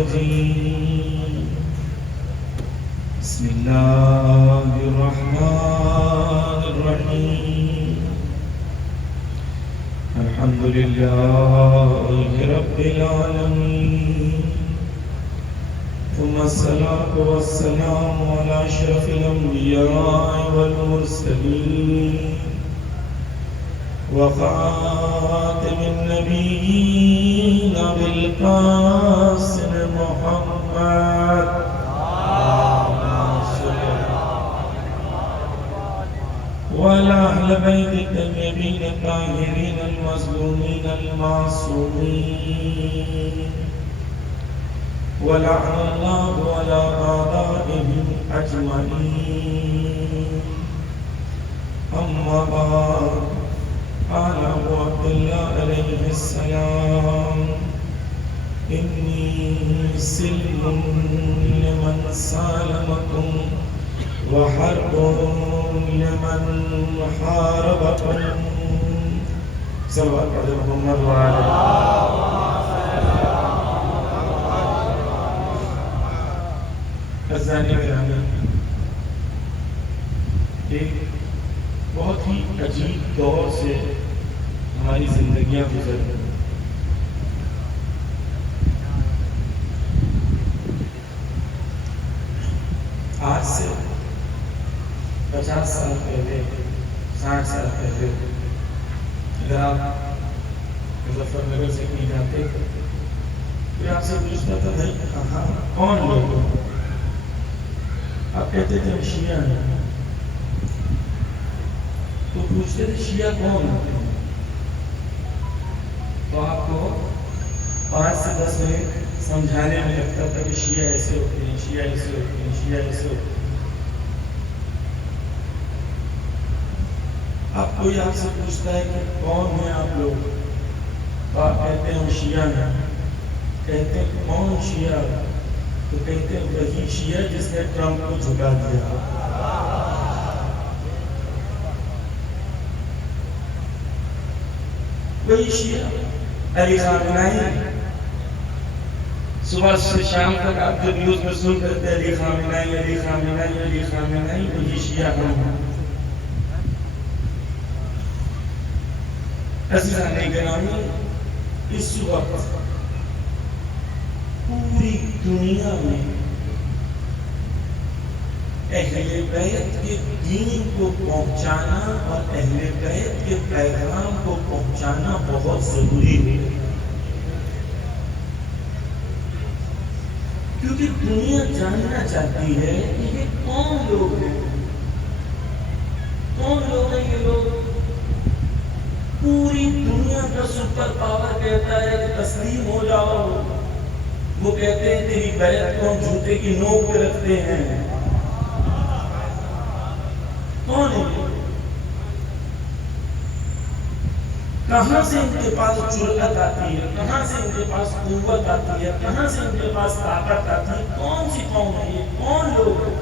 الرجيم بسم الله الرحمن الرحيم الحمد لله رب العالمين ثم الصلاة والسلام على أشرف الأنبياء والمرسلين وخاتم النبيين بالقاسم محمد وعلى أهل بيت الطيبين الطاهرين المظلومين المعصومين ولعن الله على أعدائهم أجمعين أما بعد قال أبو عبد الله عليه السلام إني سلم لمن سالمكم وحرب لمن حاربكم صلوات على محمد وعلى آلہ گرامی. ایک بہت ہی عجیب دور سے ہماری زندگیاں گزر گئی. آج سے 50 سال پہلے 60 سال پہلے اگر آپ مظفر نگر سے کہیں جاتے تو آپ سے پوچھتا تھا بھائی کہاں کون لوگ ہو؟ آپ کہتے تھے ہم شیعہ ہیں. تو پوچھتے تھے شیعہ کون ہوتے ہیں؟ تو آپ کو 5 سے 10 منٹ سمجھانے میں لگتا تھا کہ شیعہ ایسے ہوتے ہیں، شیعہ ایسے ہوتے ہیں، شیعہ ایسے ہوتے ہیں. اب کوئی آپ سے پوچھتا ہے کہ کون ہیں آپ لوگ؟ تو آپ کہتے ہیں ہم شیعہ ہیں. کہتے ہیں کون شیعہ؟ تو کہتے ہیں وہی شیعہ جس نے ٹرمپ کو جھکا دیا. وہی شیعہ علی خامنہئی. صبح سے شام تک آپ جو نیوز میں سنتے تھے علی خامنہئی علی خامنہئی علی خامنہئی، وہی شیعہ ہم ہیں. عزیزان گرامی، اس وقت پوری دنیا میں اہل بیت کے دین کو پہنچانا اور اہل بیت کے پیغام کو پہنچانا بہت ضروری ہے، کیونکہ دنیا جاننا چاہتی ہے کہ یہ کون لوگ ہیں. کون لوگ ہیں یہ لوگ؟ پوری دنیا کا سپر پاور کہتا ہے کہ تسلیم ہو جاؤ. وہ کہتے ہیں تیری بیعت کو ہم جوتے کی نوک پہ رکھتے ہیں. کون ہے؟ کہاں سے ان کے پاس جرأت آتی ہے؟ کہاں سے ان کے پاس قوت آتی ہے؟ کہاں سے ان کے پاس طاقت آتی ہے؟ کون سی قوم ہے یہ؟ کون لوگ ہیں؟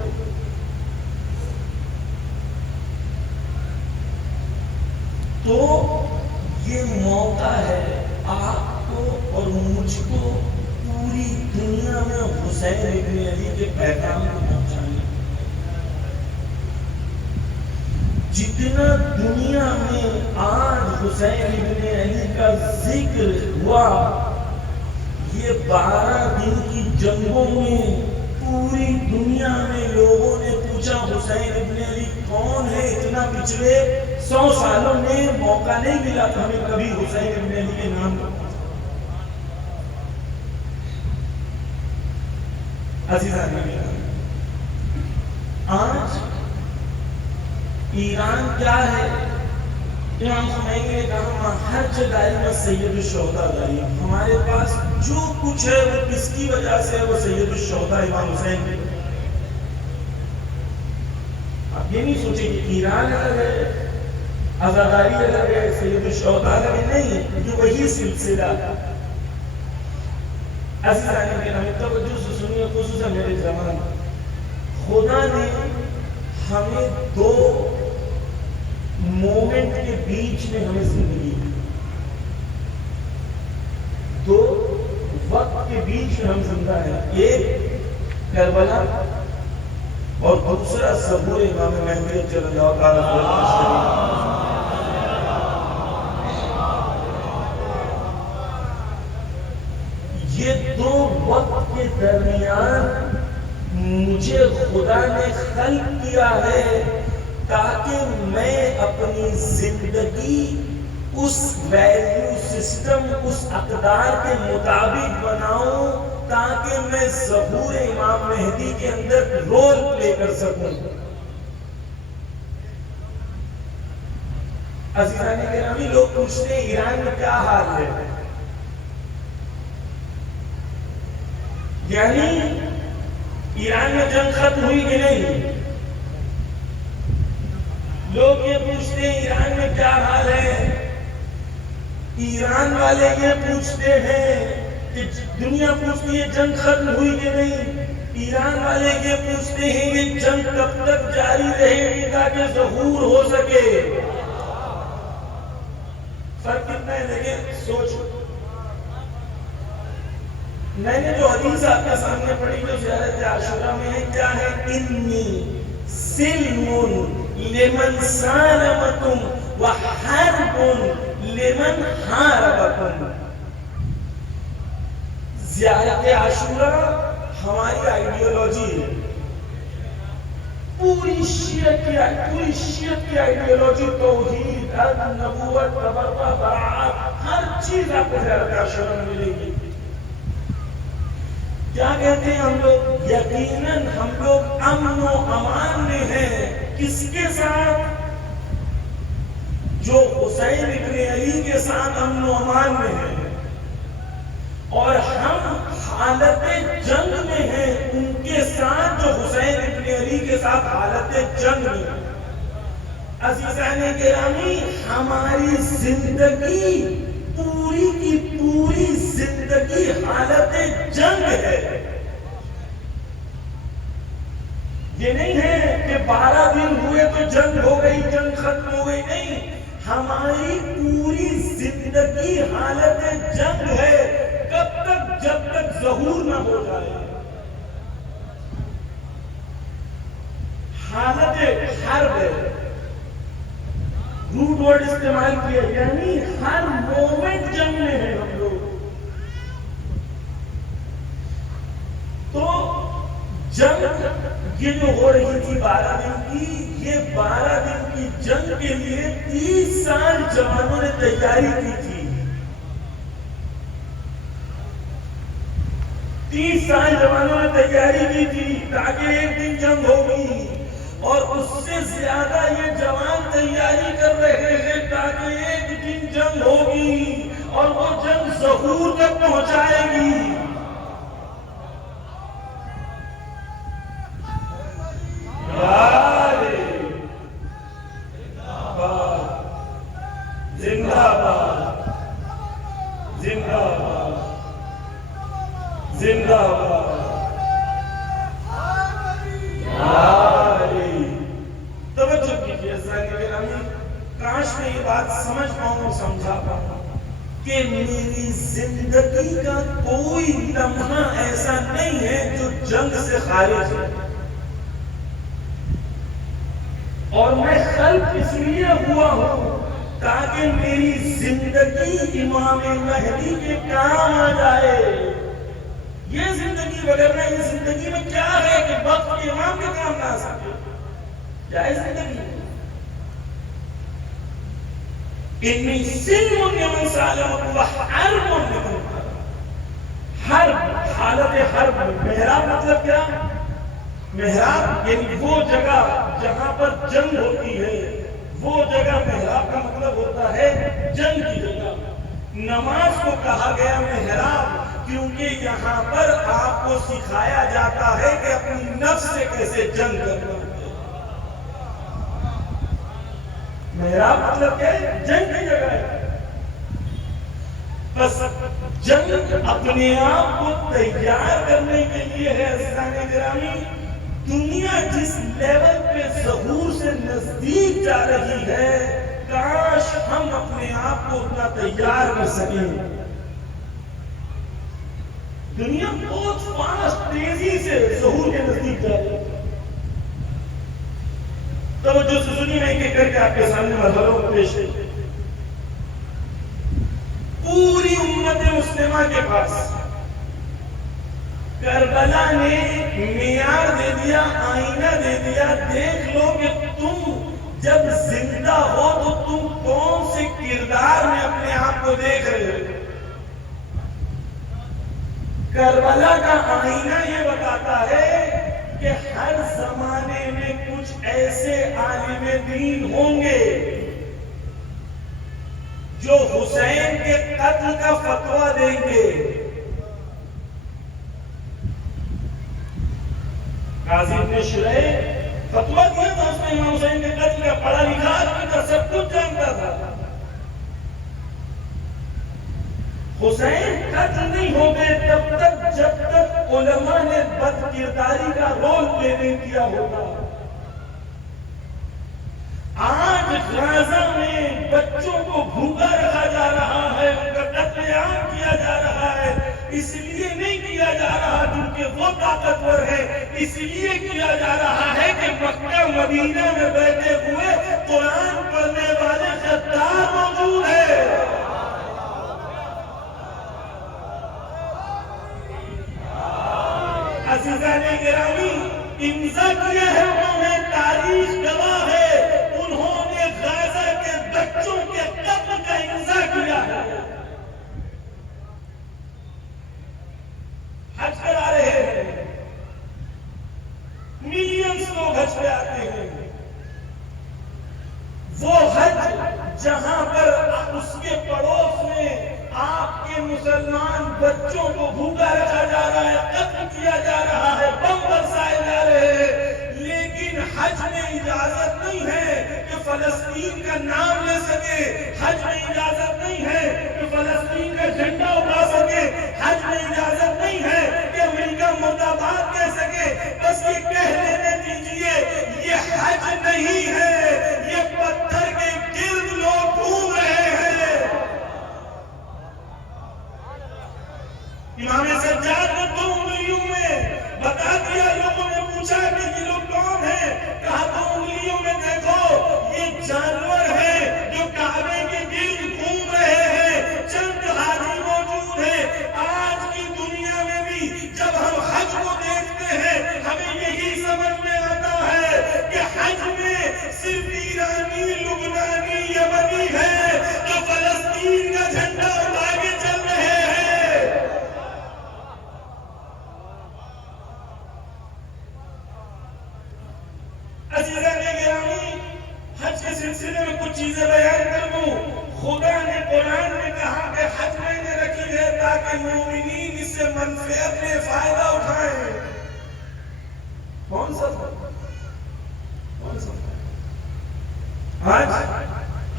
تو یہ موقع ہے آپ کو اور مجھ کو پوری دنیا میں حسین ابن علی کے پیغام کو پہنچانے. جتنا دنیا میں آج حسین ابن علی کا ذکر ہوا، یہ 12 دن کی جنگوں میں پوری دنیا میں لوگوں نے پوچھا حسین ابن علی کون ہے. اتنا پچھلے 100 سالوں میں موقع نہیں ملا تھا ہمیں کبھی حسین ابن علی کے نام کو. عزیزان گرامی، آج ایران کیا ہے؟ امام خمینی نے کہا ہر جگہ میں سید الشہداء داری. ہمارے پاس جو کچھ ہے وہ کس کی وجہ سے ہے؟ وہ سید الشہداء امام حسین. آپ یہ نہیں سوچیں کہ ایران الگ ہے، عزاداری الگ ہے، سید الشہداء الگ ہے. نہیں، یہ وہی سلسلہ. عزیزان گرامی، توجہ سے سنیے، خصوصاً میرے زمان. خدا نے ہمیں 2 مومنٹ کے بیچ میں ہمیں زندگی دی. 2 وقت کے بیچ میں ہم زندہ ہیں، ایک کربلا اور دوسرا ظہور امام مہدی صلی اللہ تعالیٰ علیہ وسلم۔ یہ دو وقت کے درمیان مجھے خدا نے خلق کیا ہے تاکہ میں اپنی زندگی اس ویلیو سسٹم، اس اقدار کے مطابق بناؤں تاکہ میں ظہور امام مہدی کے اندر رول پلے کر سکوں۔ عزیزان گرامی، لوگ پوچھتے ہیں ایران میں کیا حال ہے، یعنی ایران میں جنگ ختم ہوئی کہ نہیں؟ لوگ یہ پوچھتے ہیں ایران میں کیا حال ہے۔ ایران والے یہ پوچھتے ہیں کہ دنیا پوچھتی ہے جنگ ختم ہوئی کہ نہیں، ایران والے یہ پوچھتے ہیں یہ جنگ کب تک جاری رہے گی تاکہ ظہور ہو سکے۔ فرق کتنا ہے دیکھیں، سوچ۔ میں نے جو حدیث آپ کے سامنے پڑھی جو زیارت عاشورہ میں ہے، کیا ہے؟ انی سلم لمن سالمکم وحرب لمن حاربکم۔ زیارت عاشورہ ہماری آئیڈیالوجی ہے، پوری شیعت کی آئیڈیالوجی، توحید، عدل، نبوت، تبرہ، براءت، ہر چیز آپ کو زیارت عاشورہ میں ملے گی۔ کیا کہتے ہیں ہم لوگ؟ یقیناً ہم لوگ امن و امان میں ہیں۔ کس کے ساتھ؟ جو حسین ابن علی کے ساتھ امن و امان میں ہیں، اور ہم حالت جنگ میں ہیں ان کے ساتھ جو حسین ابن علی کے ساتھ حالت جنگ میں ہیں۔ عزیزان گرامی، ہماری زندگی پوری کی پوری زندگی حالت جنگ ہے۔ یہ نہیں ہے کہ 12 دن ہوئے تو جنگ ہو گئی، جنگ ختم ہو گئی، نہیں، ہماری پوری زندگی حالت جنگ ہے۔ کب تک؟ جب تک ظہور نہ ہو جائے۔ حالت حرب ہے، روٹ ورڈ استعمال کیا، یعنی ہر مومنٹ جنگ میں ہے ہم لوگ۔ تو جنگ یہ جو ہو رہی تھی 12 دن کی، یہ 12 دن کی جنگ کے لیے 30 سال جوانوں نے تیاری کی تھی۔ 30 سال جوانوں نے تیاری کی تھی تاکہ ایک دن جنگ ہوگی، اور اس سے زیادہ یہ جوان تیاری کر رہے ہیں تاکہ ایک دن جنگ ہوگی اور وہ جنگ ظہور تک پہنچائے گی۔ زندہ باد، زندہ باد، زندہ باد۔ توجہ کیجیے کاش میں یہ بات سمجھ پاؤں اور سمجھا پاؤں کہ میری زندگی کا کوئی لمحہ ایسا نہیں ہے جو جنگ سے خارج ہے، اور میں خلق اس لیے ہوا ہوں تاکہ میری زندگی امام مہدی کے کام آ جائے۔ یہ زندگی وغیرہ اس زندگی میں کیا ہے کہ وقت کے امام کے کام نہ آ سکے؟ جائے زندگی انی سلم لمن سالمکم وحرب لمن حاربکم۔ حرب، حالت حرب۔ محراب مطلب کیا؟ محراب یعنی وہ جگہ جہاں پر جنگ ہوتی ہے، وہ جگہ محراب کا مطلب ہوتا ہے جنگ کی جگہ۔ نماز کو کہا گیا محراب کیونکہ یہاں پر آپ کو سکھایا جاتا ہے کہ اپنی نفس سے کیسے جنگ کرنا ہے۔ محراب مطلب کیا ہے؟ جنگ کی جگہ ہے۔ بس جنگ اپنے آپ کو تیار کرنے کے لیے ہے۔ عزیزان گرامی، دنیا جس لیول پہ ظہور سے نزدیک جا رہی ہے، کاش ہم اپنے آپ کو اتنا تیار کر سکیں۔ دنیا بہت فاسٹ تیزی سے ظہور کے نزدیک جا رہی ہے. توجہ سے سنیے، میں ایک کر کے آپ کے سامنے مسئلوں کو پیش ہے. پوری امت مسلمہ کے پاس کربلا نے معیار دے دیا، آئینہ دے دیا. دیکھ لو کہ تم جب زندہ ہو تو تم کون سے کردار میں اپنے آپ کو دیکھ رہے ہو. کربلا کا آئینہ یہ بتاتا ہے کہ ہر زمانے میں کچھ ایسے عالم دین ہوں گے جو حسین کے قتل کا فتویٰ دیں گے. قاضی ابن شریح فتویٰ دیا تھا، اس نے امام حسین کے قتل کا، پڑھا لکھا آدمی تھا، سب کچھ جانتا تھا. حسین قتل نہیں ہو گئے تب تک جب تک علماء نے بد کرداری کا رول پلے نہیں کیا ہوگا. آج غزہ میں بچوں کو بھوکا رکھا جا رہا ہے، ان کا قتل عام کیا جا رہا ہے. اس لیے نہیں کیا جا رہا کیونکہ وہ طاقتور ہے، اس لیے کیا جا رہا ہے کہ مکہ مدینہ میں بیٹھے ہوئے قرآن پڑھنے والے غدار موجود ہیں. عزیزان گرامی، امضا کیا ہے انہوں نے، تاریخ گواہ ہے، انہوں نے غزہ کے بچوں کے قتل کا امضا کیا ہے. حج کرا رہے ہیں، ملینز لوگ حج پہ آتے ہیں. وہ حج جہاں پر اس کے پڑوس میں آپ کے مسلمان بچوں کو بھوکا رکھا جا رہا ہے، قتل کیا جا رہا ہے، بم برسائے جا رہے ہیں، لیکن حج میں اجازت نہیں ہے کہ فلسطین کا نام لے سکے. حج میں اجازت نہیں ہے کہ فلسطین کا جھنڈا اٹھا سکے. حج میں اجازت نہیں ہے کہ امریکہ مرد آباد کہہ سکے. بس یہ کہہ لینے دیجئے یہ حج نہیں ہے، یہ پتھر کے گرد لوگ گھوم رہے ہیں. امام سجاد نے 2 انگلیوں میں بتا دیا. لوگوں نے پوچھا کہ یہ لوگ کون ہیں؟ کہا 2 انگلیوں میں دیکھو یہ جانور ہیں جو کعبے کے گرد گھوم رہے ہیں. چند حاجی موجود ہیں. آج کی دنیا میں بھی جب ہم حج کو دیکھتے ہیں ہمیں یہی سمجھ میں آتا ہے کہ حج میں صرف ایرانی، لبنانی، یمنی ہے جو فلسطین کا جھنڈا اٹھا کے چل رہے ہیں. عزیزان گرامی، حج کے سلسلے میں کچھ چیزیں بیان کر دوں. خدا نے قرآن میں کہا کہ حج میں نے رکھی ہے تاکہ مومنین اس سے منفعت میں فائدہ اٹھائیں. کون سا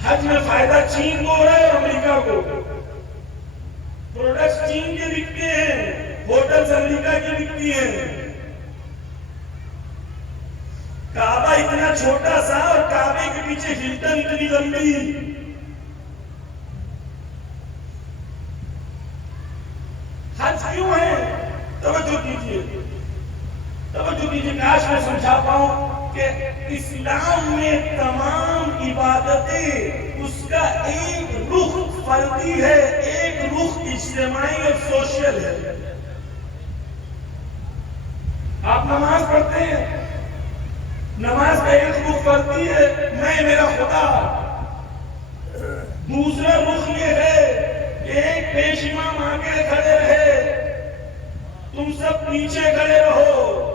حج میں فائدہ چین کو ہو رہا ہے اور امریکہ کو. پروڈکٹس چین کے بکتے ہیں، ہوٹلز امریکہ کی بکتی ہیں. کعبہ اتنا چھوٹا سا اور کعبے کے پیچھے ہلٹن اتنی لمبی. حج کیوں ہے؟ توجہ کیجیے، توجہ کیجیے. کاش میں سمجھا پاؤں کہ اسلام میں تمام عبادتیں اس کا ایک رخ فردی ہے، ایک رخ اجتماعی اور سوشل ہے. آپ نماز پڑھتے ہیں، نماز کا ایک رخ فردی ہے، میں میرا خدا. دوسرا رخ یہ ہے کہ ایک پیش امام آگے کھڑے رہے، تم سب پیچھے کھڑے رہو.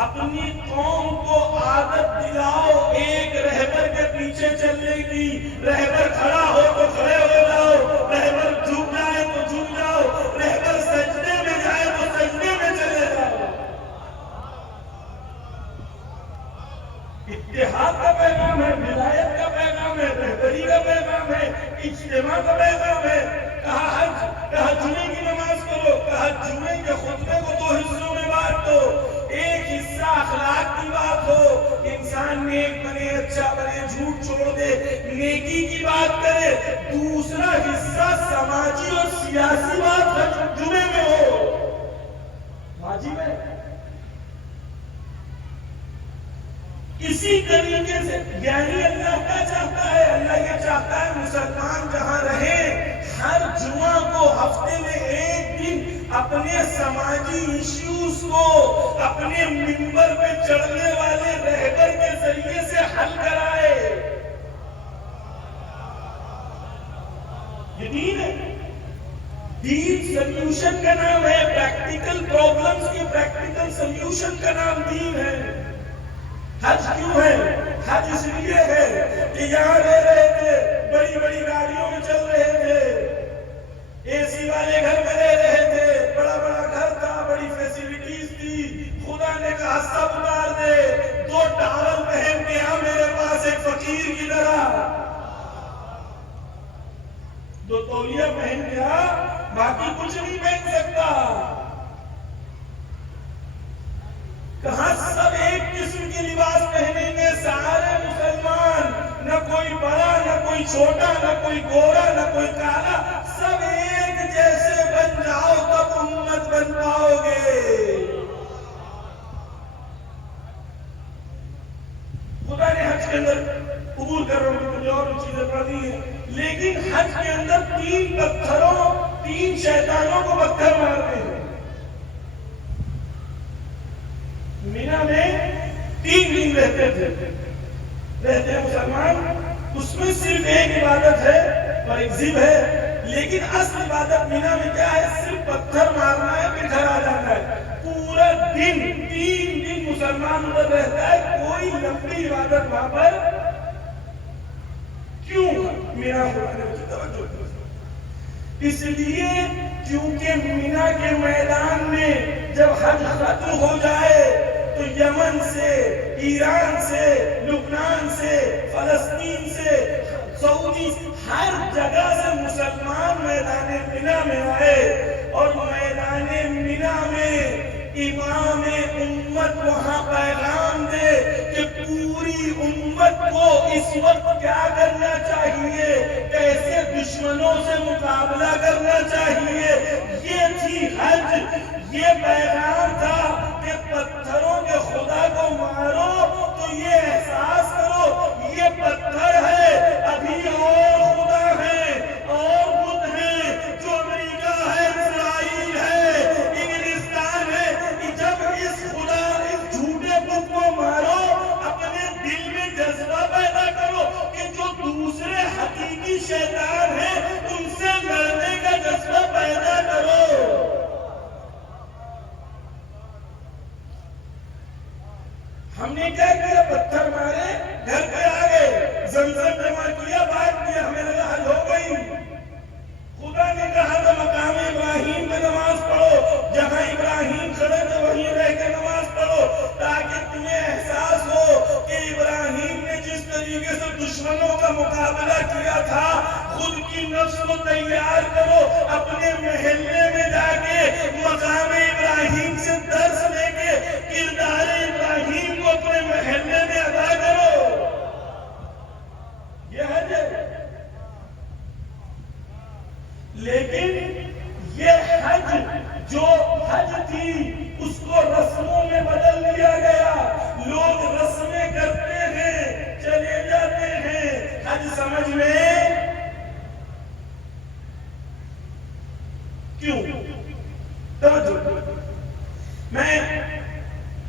اپنی قوم کو عادت دلاؤ ایک رہبر کے پیچھے چلنے کی. رہبر کھڑا ہو تو کھڑے ہو جاؤ، رہبر جھک جائے تو جھک جاؤ، رہبر سجدے میں جائے تو سجدے میں چلے جاؤ. اتحاد کا پیغام ہے، ولایت کا پیغام ہے، رہبری کا پیغام ہے، اجتماع کا پیغام ہے. کہا حج، کہا جمعے کی نماز کرو، کہا جمعے کے خطبے کو 2 حصوں میں بانٹ دو. ایک حصہ اخلاق کی بات ہو، انسان نیک بنے، اچھا بنے، جھوٹ چھوڑ دے، نیکی کی بات کرے. دوسرا حصہ سماجی اور سیاسی بات جمعے میں ہو. اسی طریقے سے یعنی اللہ کیا چاہتا ہے؟ اللہ یہ چاہتا ہے مسلمان جہاں رہے ہر جمعہ کو ہفتے میں ایک دن اپنے سماجی ایشوز کو اپنے منبر پہ چڑھنے والے رہبر کے ذریعے سے حل کرائے. یہ دین ہے. دین سلیوشن کا نام ہے. پریکٹیکل پرابلمز کی پریکٹیکل سلیوشن کا نام دین ہے. حج کیوں ہے؟ حج اس لیے ہے کہ یہاں رہ رہے تھے, بڑی بڑی گاڑیوں میں چل رہے تھے, اے سی والے گھر میں رہ رہے تھے, بڑا بڑا گھر تھا, بڑی فیسیلٹیز تھی. خدا نے کہا سب اتار دے, 2 ٹاول پہن کے آ میرے پاس ایک فقیر کی طرح, 2 تولیہ پہن کے آ, باقی کچھ نہیں پہن سکتا. کہاں سب ایک قسم کے لباس پہنیں گے سارے مسلمان, نہ کوئی بڑا نہ کوئی چھوٹا, نہ کوئی گورا نہ کوئی کالا, سب ایک جیسے بن جاؤ تب امت بن پاؤ گے. خدا نے حج کے اندر قبول کر رہا ہوں, مجھے اور چیزیں پڑھ دی ہیں, لیکن حج کے اندر 3 پتھروں 3 شیطانوں کو پتھر مارتے ہیں. مینا میں 3 دن رہتے ہیں مسلمان. اس میں صرف ایک عبادت ہے اور ایک ذبح ہے, لیکن اصل عبادت مینا میں کیا ہے؟ صرف پتھر مارنا ہے, پھر گھر آ جانا ہے. پورا دن 3 دن مسلمان ادھر رہتا ہے, کوئی لمبی عبادت وہاں پر کیوں؟ مینا اس لیے کیونکہ مینا کے میدان میں جب حج ختم ہو جائے تو یمن سے, ایران سے, لبنان سے, فلسطین سے, سعودی, ہر جگہ سے مسلمان میدان مینا میں آئے, اور میدان مینا میں امام امت وہاں پیغام دے کہ پوری امت کو اس وقت کیا کرنا چاہیے, کیسے دشمنوں سے مقابلہ کرنا چاہیے. یہ تھی حج, یہ پیغام تھا کہ پتھروں کے خدا کو مارو تو یہ احساس کرو یہ پتھر ہے, ابھی اور خدا ہے, اور بت ہے, جو امریکہ ہے, اسرائیل ہے, انگلستان ہے. جب اس خدا, اس جھوٹے بت کو مارو, اپنے دل میں جذبہ پیدا کرو کہ جو دوسرے حقیقی شیطان ہیں ان سے لڑنے کا جذبہ پیدا کرو. ہم نے کیا کیا؟ پتھر مارے, گھر پہ آ گئے, زمزم جمع کیا, بات کیا, ہمیں لگا حل ہو گئی. خدا نے کہا تھا مقام ابراہیم میں نماز پڑھو, جہاں ابراہیم کھڑے تھے وہیں رہ کے نماز پڑھو, تاکہ تمہیں احساس ہو کہ ابراہیم نے جس طریقے سے دشمنوں کا مقابلہ کیا تھا, خود کی نفس کو تیار کرو, اپنے محلے میں جا کے مقام ابراہیم سے درس لے کے کردار ابراہیم کو اپنے محلے میں ادا کرو. یہ حج ہے. لیکن یہ حج جو حج تھی اس کو رسموں میں بدل دیا گیا. لوگ رسمیں کرتے ہیں, چلے جاتے ہیں, حج سمجھ میں کیوں؟ توجہ, میں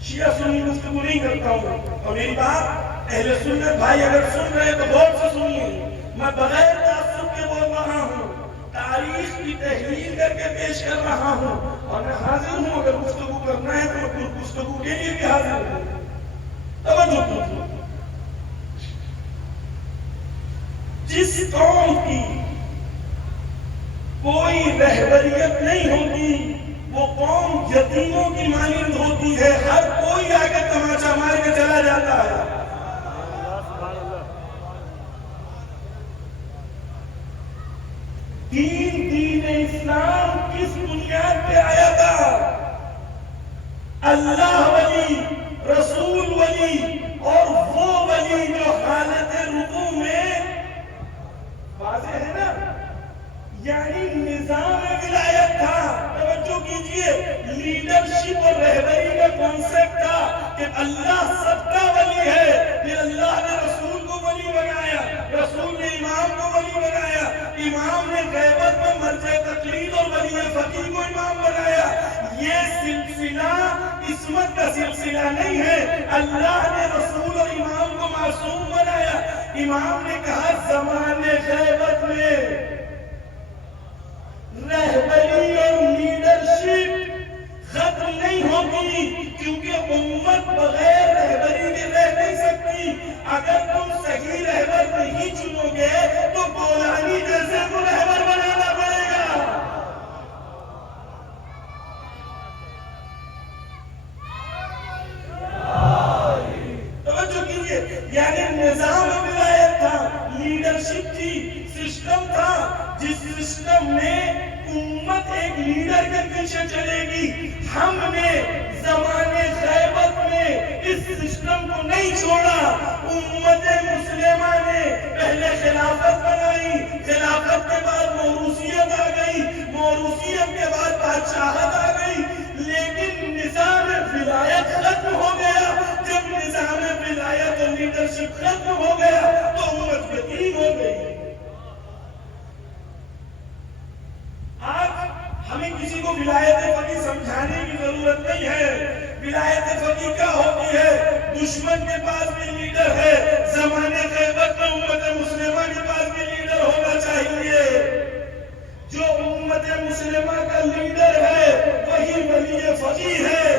شیعہ سنی گفتگو نہیں کرتا ہوں, اور میری بات اہل سنت بھائی اگر سن رہے تو غور سے سنیے. میں بغیر تعصب کے بول رہا ہوں, تاریخ کی تحلیل کر کے پیش کر رہا ہوں, اور میں حاضر ہوں, اگر گفتگو کرنا ہے تو میں گفتگو کے لیے بھی حاضر ہوں. توجہ کیجیے. جس قوم کی کوئی رہبریت نہیں ہوتی وہ قوم یتیموں کی مانند ہوتی ہے, ہر کوئی آگے تماشا مار کے چلا جاتا ہے. دین اسلام کس بنیاد پہ آیا تھا؟ اللہ ولی, رسول ولی, اور وہ ولی جو حالت رکوع میں واضح ہے نا, یعنی نظام ولایت تھا. توجہ کیجئے, لیڈرشپ اور رہبری کا کانسیپٹ تھا کہ اللہ سب کا ولی ہے, غیبت میں مرجع تقلید اور ولی فقیہ کو امام بنایا. یہ سلسلہ عصمت کا سلسلہ نہیں ہے. اللہ نے رسول اور امام کو معصوم بنایا. امام نے کہا زمانے غیبت میں رہبری اور لیڈرشپ ختم نہیں ہوگی، کیونکہ امت بغیر رہبری کے رہ نہیں سکتی. اگر تم صحیح رہبر نہیں چنو گے تو گولانی جیسے کو رہبر بنانا پڑے گا. توجہ کیجیے، یعنی نظام ولایت تھا، لیڈرشپ تھی، سسٹم تھا. جس سسٹم میں امت ایک لیڈر کے پیچھے چلے گی، ہم نے زمانے غیبت میں اس سسٹم کو نہیں چھوڑا. امت مسلمہ نے پہلے خلافت بنائی، خلافت کے بعد موروثیت آ گئی، موروثیت کے بعد بادشاہت آ گئی، لیکن نظام ولایت ختم ہو گیا. جب نظام ولایت اور لیڈرشپ ختم ہو گیا تو امت یتیم ہو گئی. ہمیں کسی کو ولایت فقیہ سمجھانے کی ضرورت نہیں ہے. ولایت فقیہ کیا ہوتی ہے؟ دشمن کے پاس بھی لیڈر ہے. زمانے غیبت میں امت مسلمہ کے پاس بھی لیڈر ہونا چاہیے. جو امت مسلمہ کا لیڈر ہے وہی ولی فقیہ ہے.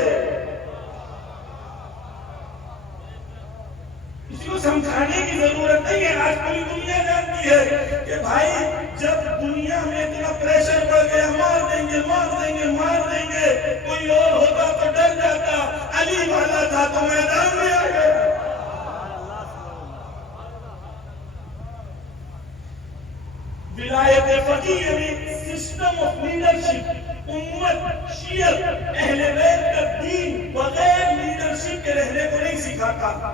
کسی کو سمجھانے کی ضرورت نہیں ہے. آج پوری دنیا جانتی ہے کہ بھائی جب دنیا میں اتنا پریشر بڑھ گیا، مار دیں گے مار دیں گے مار دیں گے، کوئی اور ہوتا تو ڈر جاتا. علی والا تھا تو میدان میں آ گیا. ولایت فقیہ یعنی سسٹم آف لیڈرشپ. امت شیعت اہل بیت کا دین بغیر لیڈرشپ کے رہنے کو نہیں سکھاتا.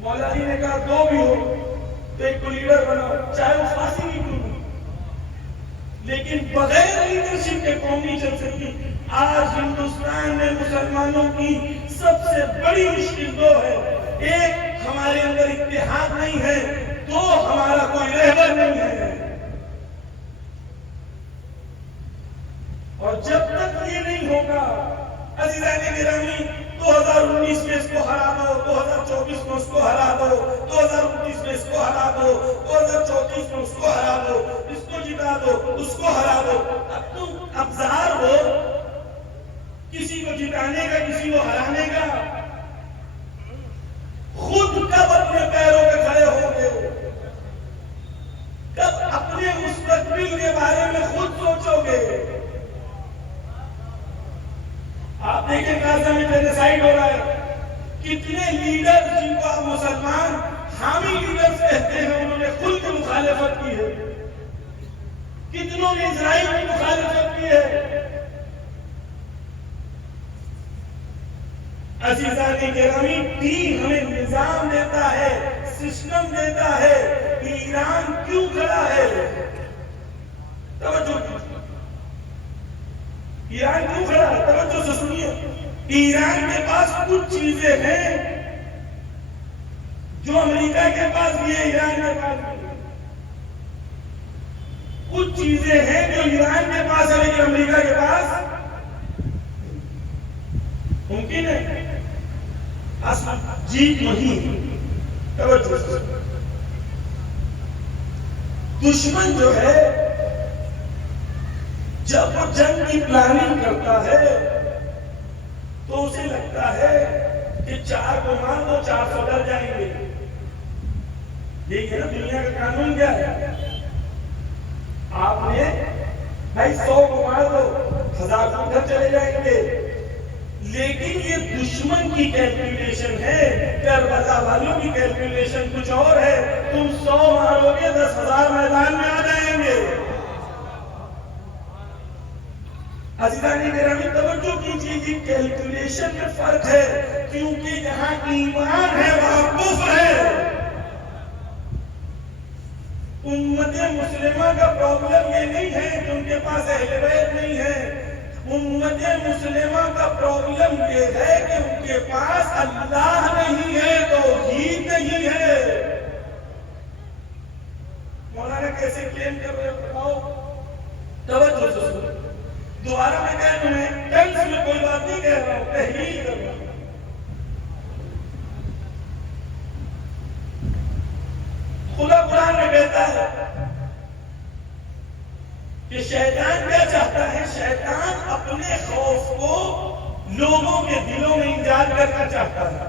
مولا علی نے کہا دو بھی ہو تو ایک کو لیڈر بناؤ، چاہے وہ فاسق ہی کیوں ہو، لیکن بغیر لیڈرشپ کے قوم نہیں چل سکتی. آج ہندوستان میں مسلمانوں کی سب سے بڑی مشکل دو ہے. ایک، ہمارے اندر اتحاد نہیں ہے. دو، ہمارا کوئی رہبر نہیں ہے. اور جب تک یہ نہیں ہوگا، عزیزان گرامی، 2019 میں اس کو ہرا دو، 2024 میں اس کو ہرا دو، 2029 میں اس کو ہرا دو، 2034 میں اس کو ہرا دو، اس کو جتا دو، اس کو ہرا دو. اب تم ابزار ہو کسی کو جتانے کا، کسی کو ہرانے کا. خود کب اپنے پیروں پہ کھڑے ہو گے؟ کب اپنے مستقبل کے بارے میں خود سوچو گے؟ آپ دیکھیں غزہ میں جنوسائیڈ ہو رہا ہے. کتنے لیڈر جن کو آپ مسلمان حامی لیڈرز کہتے ہیں انہوں نے کھل کے مخالفت کی ہے. کتنوں نے اسرائیل کی مخالفت کی ہے. عزیزان گرامی، دین ہمیں نظام دیتا ہے، سسٹم دیتا ہے. ایران کیوں کھڑا ہے؟ توجہ، ایران کیوں کھڑا ہے؟ توجہ سے سنیے. ایران کے پاس کچھ چیزیں ہیں جو امریکہ کے پاس بھی ہے، ایران کے پاس بھی ہے. کچھ چیزیں ہیں جو ایران کے پاس ہے لیکن امریکہ کے پاس ممکن ہے. جیت نہیں. توجہ سے، دشمن جو ہے جب وہ جنگ کی پلاننگ کرتا ہے تو اسے لگتا ہے کہ 4 کو مار دو 400 ڈر جائیں گے. دیکھیں نا دنیا کا قانون کیا ہے. آپ نے بھائی 100 کو مار دو 1000 کو ڈر چلے جائیں گے. لیکن یہ دشمن کی کیلکولیشن ہے، کربلا والوں کی کیلکولیشن کچھ اور ہے. تم 100 مارو گے 10,000 میدان میں آ جائیں گے. عزیزان گرامی توجہ کیجیے، یہ کیلکولیشن میں فرق ہے. کیونکہ جہاں ایمان ہے وہاں کفر ہے. امت مسلمہ کا پرابلم یہ نہیں ہے کہ ان کے پاس اہل بیت نہیں ہے. امت مسلمہ کا پرابلم یہ ہے کہ ان کے پاس اللہ نہیں ہے، توحید نہیں ہے. مولانا کیسے کلیم کر رہے ہو بتاؤ؟ کہہ رہا ہوں، تحلیل کر رہا ہوں۔ خدا قرآن میں کہتا ہے کہ شیطان کیا چاہتا ہے؟ شیطان اپنے خوف کو لوگوں کے دلوں میں ایجاد کرنا چاہتا ہے۔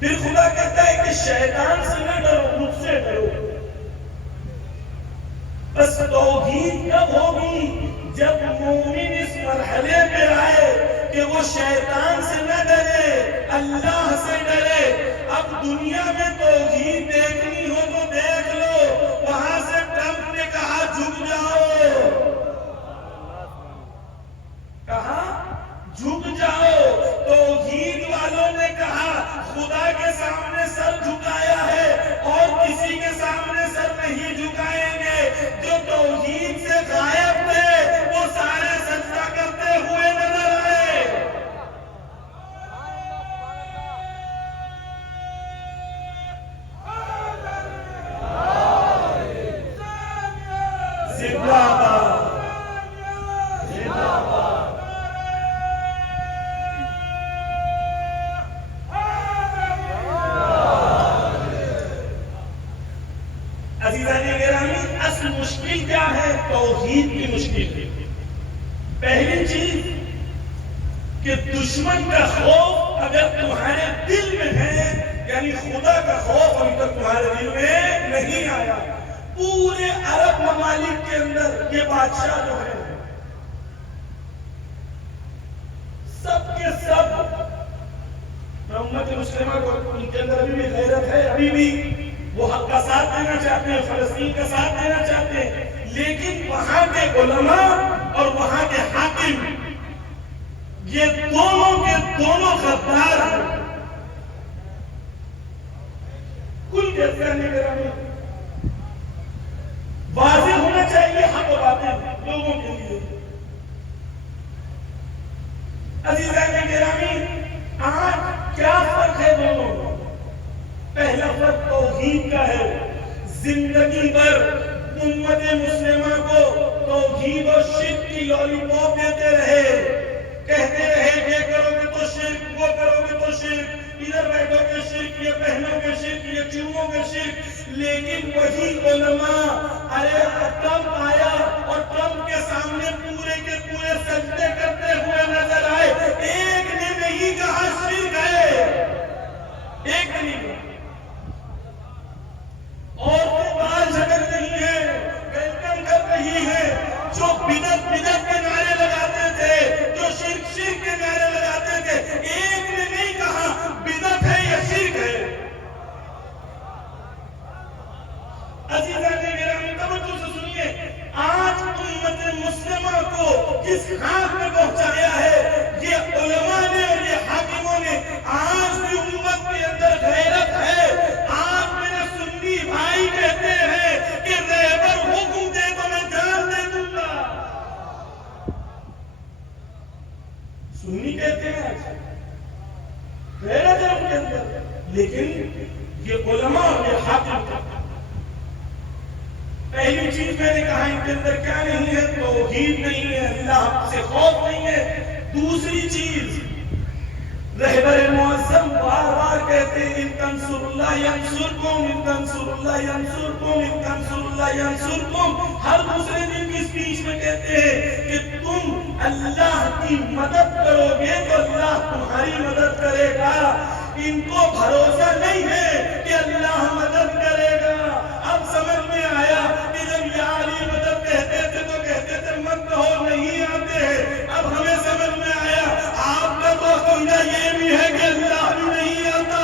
پھر خدا کہتا ہے کہ شیطان سے نہ ڈرو، مجھ سے ڈرو۔ بس توحید کب ہوگی؟ جب مومن اس مرحلے پہ آئے کہ وہ شیطان سے نہ ڈرے، اللہ سے ڈرے۔ اب دنیا میں توحید دیکھنی ہو تو دیکھ لو، وہاں سے ٹرمپ نے کہا جھک جاؤ، کہا جھک جاؤ۔ توحید والوں نے کہا خدا کے سامنے سر جھکایا ہے اور کسی کے سامنے سر نہیں جھکائیں گے۔ جو توحید سے غائب تھے وہ سارے سجدہ کرتے ہوئے نظر آئے۔ زندہ باد، زندہ باد۔ عزیزان گرامی، اصل مشکل کیا ہے؟ توحید کی مشکل۔ پہلی چیز کہ دشمن کا خوف اگر تمہارے دل میں ہے، یعنی خدا کا خوف ابھی تک تمہارے دل میں نہیں آیا۔ پورے عرب ممالک کے اندر یہ بادشاہ جو ہے سب کے سب، امت مسلمہ کو ان کے اندر ابھی بھی غیرت ہے، ابھی بھی وہ حق کا ساتھ دینا چاہتے ہیں، فلسطین کا ساتھ دینا چاہتے ہیں، لیکن وہاں کے علماء اور وہاں کے حاکم یہ دونوں کے دونوں غدار ہیں۔ کل جیسا نگرانی واضح ہونا چاہیے حق و باطل لوگوں کے لیے۔ عزیزان گرامی، آج کیا فرق ہے دونوں میں؟ پہلا فرق توحید کا ہے۔ زندگی بھر امت مسلمہ کو توحید اور شرک کی لالی پاپ دیتے رہے، کہتے رہے یہ کرو گے تو شرک، وہ کرو گے تو شرک، ادھر بیٹھو گے شرک، یہ پہنو گے شرک، یہ چومو گے شرک۔ لیکن وہی علماء، ارے ٹرمپ آیا اور ٹرمپ کے سامنے پورے کے پورے سجدے کرتے ہوئے نظر آئے، ایک نے نہیں کہا شرک ہے، ایک نے نہیں کہا۔ اور وہ بال جھگڑ رہی ہے، ویلکم کر رہی ہے، جو بدعت بدعت کے نعرے لگاتے تھے، جو شرک شرک کے نعرے لگاتے تھے، ایک نے نہیں کہا بدعت ہے یا شرک ہے۔ عزیزان گرامی، توجہ سے سنیے، آج امت مسلمہ کو کس حال میں پہنچایا ہے یہ علماء نے اور یہ حاکموں نے۔ آج بھی امت کے اندر غیرت ہے۔ آج میرے سنی بھائی کہتے ہیں کہ رہبر حکم دے تو میں جان دے دوں گا، سنی کہتے ہیں آج غیرت ہے ان کے اندر، لیکن یہ علماء اور یہ حاکم۔ پہلی چیز میں نے کہا ان کے اندر کیا نہیں ہے؟ توحید نہیں ہے، اللہ سے خوف نہیں ہے۔ دوسری چیز، رہبر معظم بار بار کہتے ہیں ان تنصر اللہ ینصرکم، ان تنصر اللہ ینصرکم، ان تنصر اللہ ینصرکم۔ ہر دوسرے دن کی اسپیچ میں کہتے ہیں کہ تم اللہ کی مدد کرو گے تو اللہ تمہاری مدد کرے گا۔ ان کو بھروسہ نہیں ہے کہ اللہ مدد کرے گا۔ اب سمجھ میں آیا کہ جب یا علی مدد کہتے تھے تو کہتے تھے مت کہو نہیں آتے ہیں۔ اب ہمیں سمجھ میں آیا آپ کا تو عقیدہ یہ بھی ہے کہ اللہ بھی نہیں آتا۔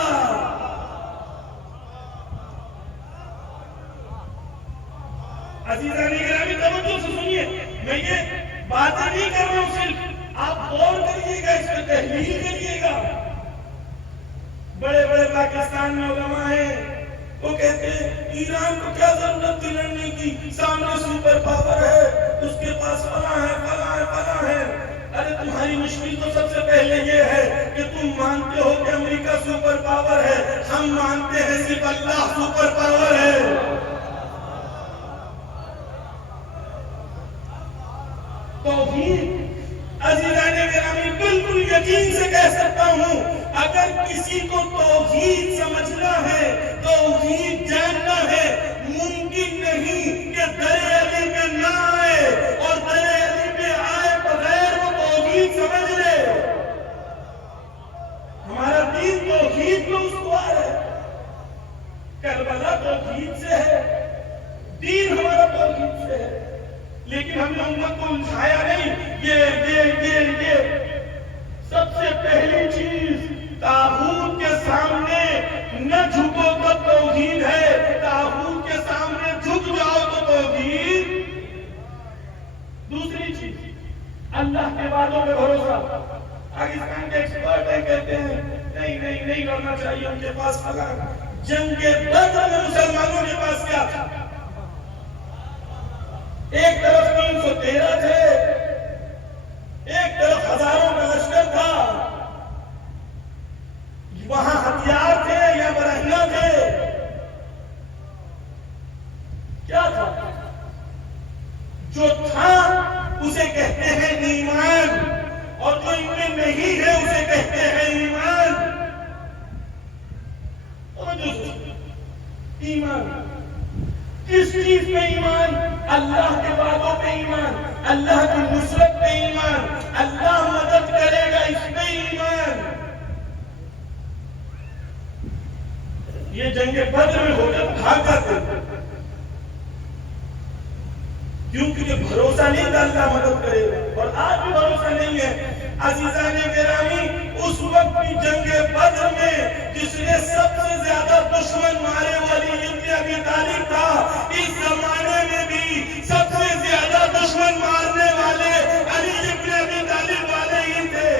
عزیزان گرامی، توجہ سے سنیے، میں یہ باتیں نہیں کر رہا ہوں، صرف آپ غور کریے گا، اس پہ تحلیل کریے گا۔ بڑے بڑے پاکستان میں علماء ہیں، وہ کہتے ہیں ایران کو کیا ضرورت تھی لڑنے کی، سامنے سپر پاور ہے، اس کے پاس فلاں ہے فلاں ہے فلاں ہے۔ ارے تمہاری مشکل تو سب سے پہلے یہ ہے کہ تم مانتے ہو کہ امریکہ سپر پاور ہے، ہم مانتے ہیں صرف اللہ سپر پاور ہے۔ توحید یقین سے کہہ سکتا ہوں اگر کسی کو توحید سمجھنا ہے، توحید جاننا ہے، ممکن نہیں کہ در علی پہ نہ آئے اور در علی پہ آئے بغیر وہ توحید سمجھ لے۔ ہمارا دین توحید کو استوار ہے، کربلا توحید سے ہے، دین ہمارا توحید سے ہے، لیکن ہم نے امت کو الجھایا نہیں۔ یہ سب سے پہلی چیز، طاغوت کے سامنے نہ جھکو تو توحید ہے، طاغوت کے سامنے جھک جاؤ تو توحید۔ دوسری چیز، اللہ کے وعدوں پہ بھروسہ۔ پاکستان کے ایکسپرٹ ہیں، کہتے ہیں نہیں لڑنا چاہیے، ان کے پاس فلاں۔ جنگ بدر میں مسلمانوں کے پاس کیا تھا؟ ایک طرف 313 تھے، ایک طرف ہزاروں کا لشکر تھا، وہاں ہتھیار تھے یا براہیاں تھے؟ کیا تھا؟ جو تھا اسے کہتے ہیں ایمان، اور جو ان میں نہیں ہے اسے کہتے ہیں ایمان۔ ایمان کس چیز پہ ایمان؟ اللہ کے وعدوں پہ ایمان، اللہ کی نصرت پہ ایمان، اللہ مدد کرے گا اس پہ ایمان۔ یہ جنگ بدر میں ہو کر بھاگا تھا، کیونکہ بھروسہ نہیں تھا اللہ مدد کرے گا، اور آج بھی بھروسہ نہیں ہے۔ عزیزان گرامی، اس وقت کی جنگ بدر میں جس نے سب سے زیادہ دشمن مارے والی ابن ابی طالب تھا، اس زمانے میں بھی سب سے زیادہ دشمن مارنے والے علی ابن ابی طالب والے ہی تھے۔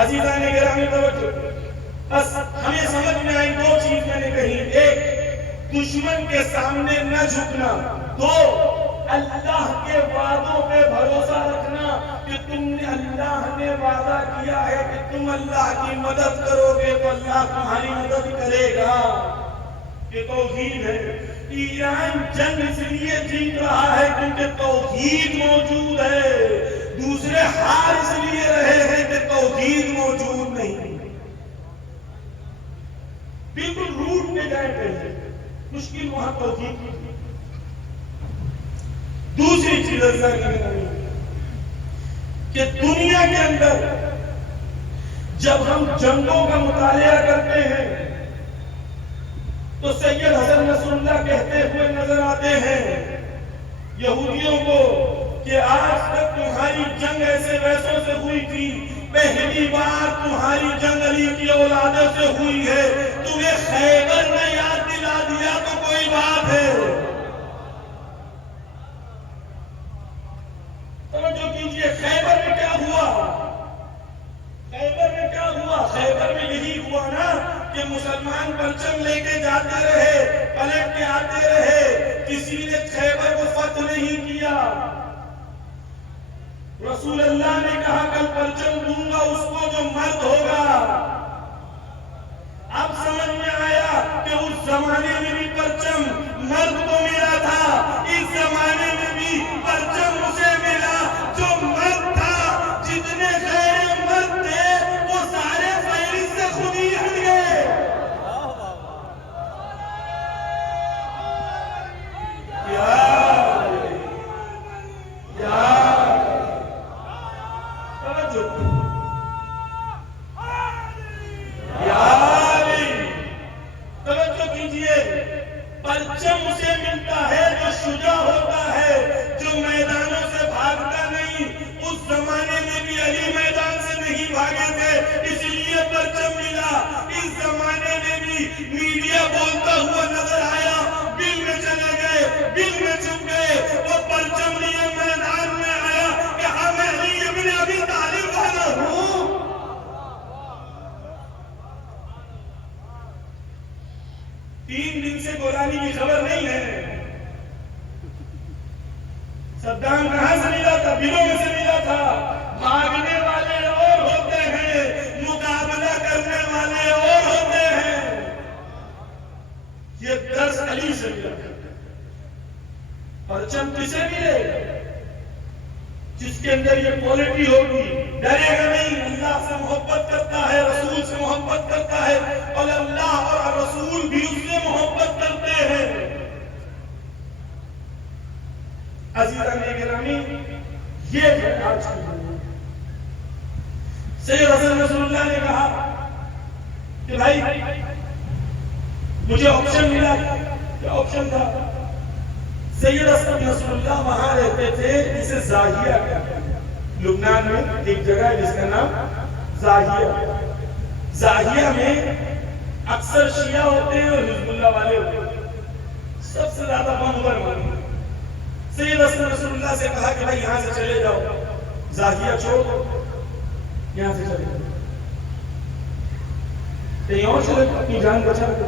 عزیزان گرامی توجہ، بس ہمیں سمجھ میں آئی دو چیز میں نے کہی۔ ایک، دشمن کے سامنے نہ جھکنا۔ دو، اللہ کے وعدوں پہ بھروسہ رکھنا کہ اللہ نے وعدہ کیا ہے کہ تم اللہ کی مدد کرو گے تو اللہ تمہاری مدد کرے گا۔ یہ توحید ہے۔ ایران جنگ اس لیے جیت رہا ہے کیونکہ توحید موجود ہے، دوسرے ہار اس لیے رہے ہیں کہ توحید موجود نہیں۔ بالکل روٹ پہ جائے پہلے، مشکل وہاں توحید کی۔ دوسری چیز کہ دنیا کے اندر جب ہم جنگوں کا مطالعہ کرتے ہیں تو سید حسن نصر اللہ کہتے ہوئے نظر آتے ہیں یہودیوں کو کہ آج تک تمہاری جنگ ایسے ویسوں سے ہوئی تھی، پہلی بار تمہاری جنگ علی کی اولادوں سے ہوئی ہے، تمہیں خیبر نے یاد دلا دیا تو کوئی بات ہے۔ توجہ کیجئے، خیبر میں کیا ہوا؟ خیبر میں کیا ہوا؟ خیبر میں یہی ہوا نا کہ مسلمان پرچم لے کے جاتے رہے، پلٹ کے آتے رہے، کسی نے خیبر کو فتح نہیں کیا۔ رسول اللہ نے کہا کل پرچم دوں گا اس کو جو مرد ہوگا۔ اب سمجھ میں آیا کہ اس زمانے میں بھی پرچم مرد کو ملا تھا، اس زمانے میں بھی پرچم اسے ملا جو مرد تھا۔ جتنے غیر مرد تھے وہ سارے فہرست سے خود ہی ہٹ گئے۔ پرچم اسے ملتا ہے جو شجاع ہوتا ہے، جو میدانوں سے بھاگتا نہیں۔ اس زمانے میں بھی علی میدان سے نہیں بھاگے تھے، اس لیے پرچم ملا۔ اس زمانے میں بھی میڈیا بولتا ہوا نظر آیا، بل میں چلے گئے، بل میں چھپ گئے، وہ پرچم لیے میدان میں آیا کہ ہاں میں علی ابن ابی طالب والا ہوں۔ 3 دن سے گولانی کی خبر نہیں ہے۔ صدام کہاں سے ملا تھا؟ بلوں میں سے ملا تھا۔ بھاگنے والے اور ہوتے ہیں، مقابلہ کرنے والے اور اللہ اور رسول بھی اس سے محبت کرتے ہیں۔ عزیزان گرامی، یہ ہے آج کی دنیا۔ سید حسن نصر اللہ نے کہا کہ بھائی مجھے آپشن ملا، کیا آپشن تھا؟ سید حسن نصر اللہ وہاں رہتے تھے جسے زاہیہ کہتے ہیں، لبنان میں ایک جگہ ہے جس کا نام زاہیہ۔ زاہیہ میں اکثر شیعہ ہوتے ہیں اور حزب اللہ والے ہوتے ہیں، سب سے زیادہ بم ادھر ہوتے ہیں۔ سید حسن نصر اللہ سے کہا کہ بھائی یہاں سے چلے جاؤ، زاہیہ چھوڑ دو، یہاں سے چلے جاؤ، کہیں اور چلے جاؤ، اپنی جان بچا دو۔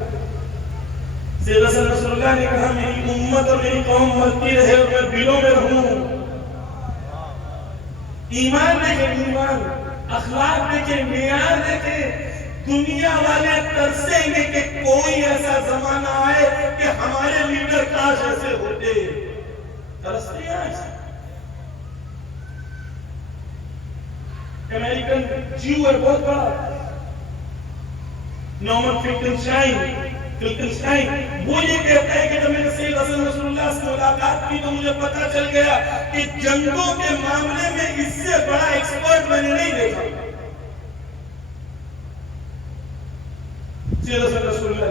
سید حسن نصر اللہ نے کہا میری امت اور میری قوم مرتی رہے اور میں دلوں میں رہوں۔ ایمان دیکھیں، ایمان، اخلاق دیکھیں، معیار دیکھیں۔ دنیا والے ترسیں گے کہ کوئی ایسا زمانہ آئے کہ ہمارے لیڈر کاش ایسے ہوتے۔ ترستے ہیں ایسے۔ امریکن جیو ہے بہت بڑا، نورمن فلکنشٹائن، وہ یہ کہتا ہے کہ جب میں نے سید حسن نصر اللہ سے ملاقات کی تو مجھے پتا چل گیا کہ جنگوں کے معاملے میں اس سے بڑا ایکسپرٹ میں نے نہیں دیکھا۔ سید حسن نصر اللہ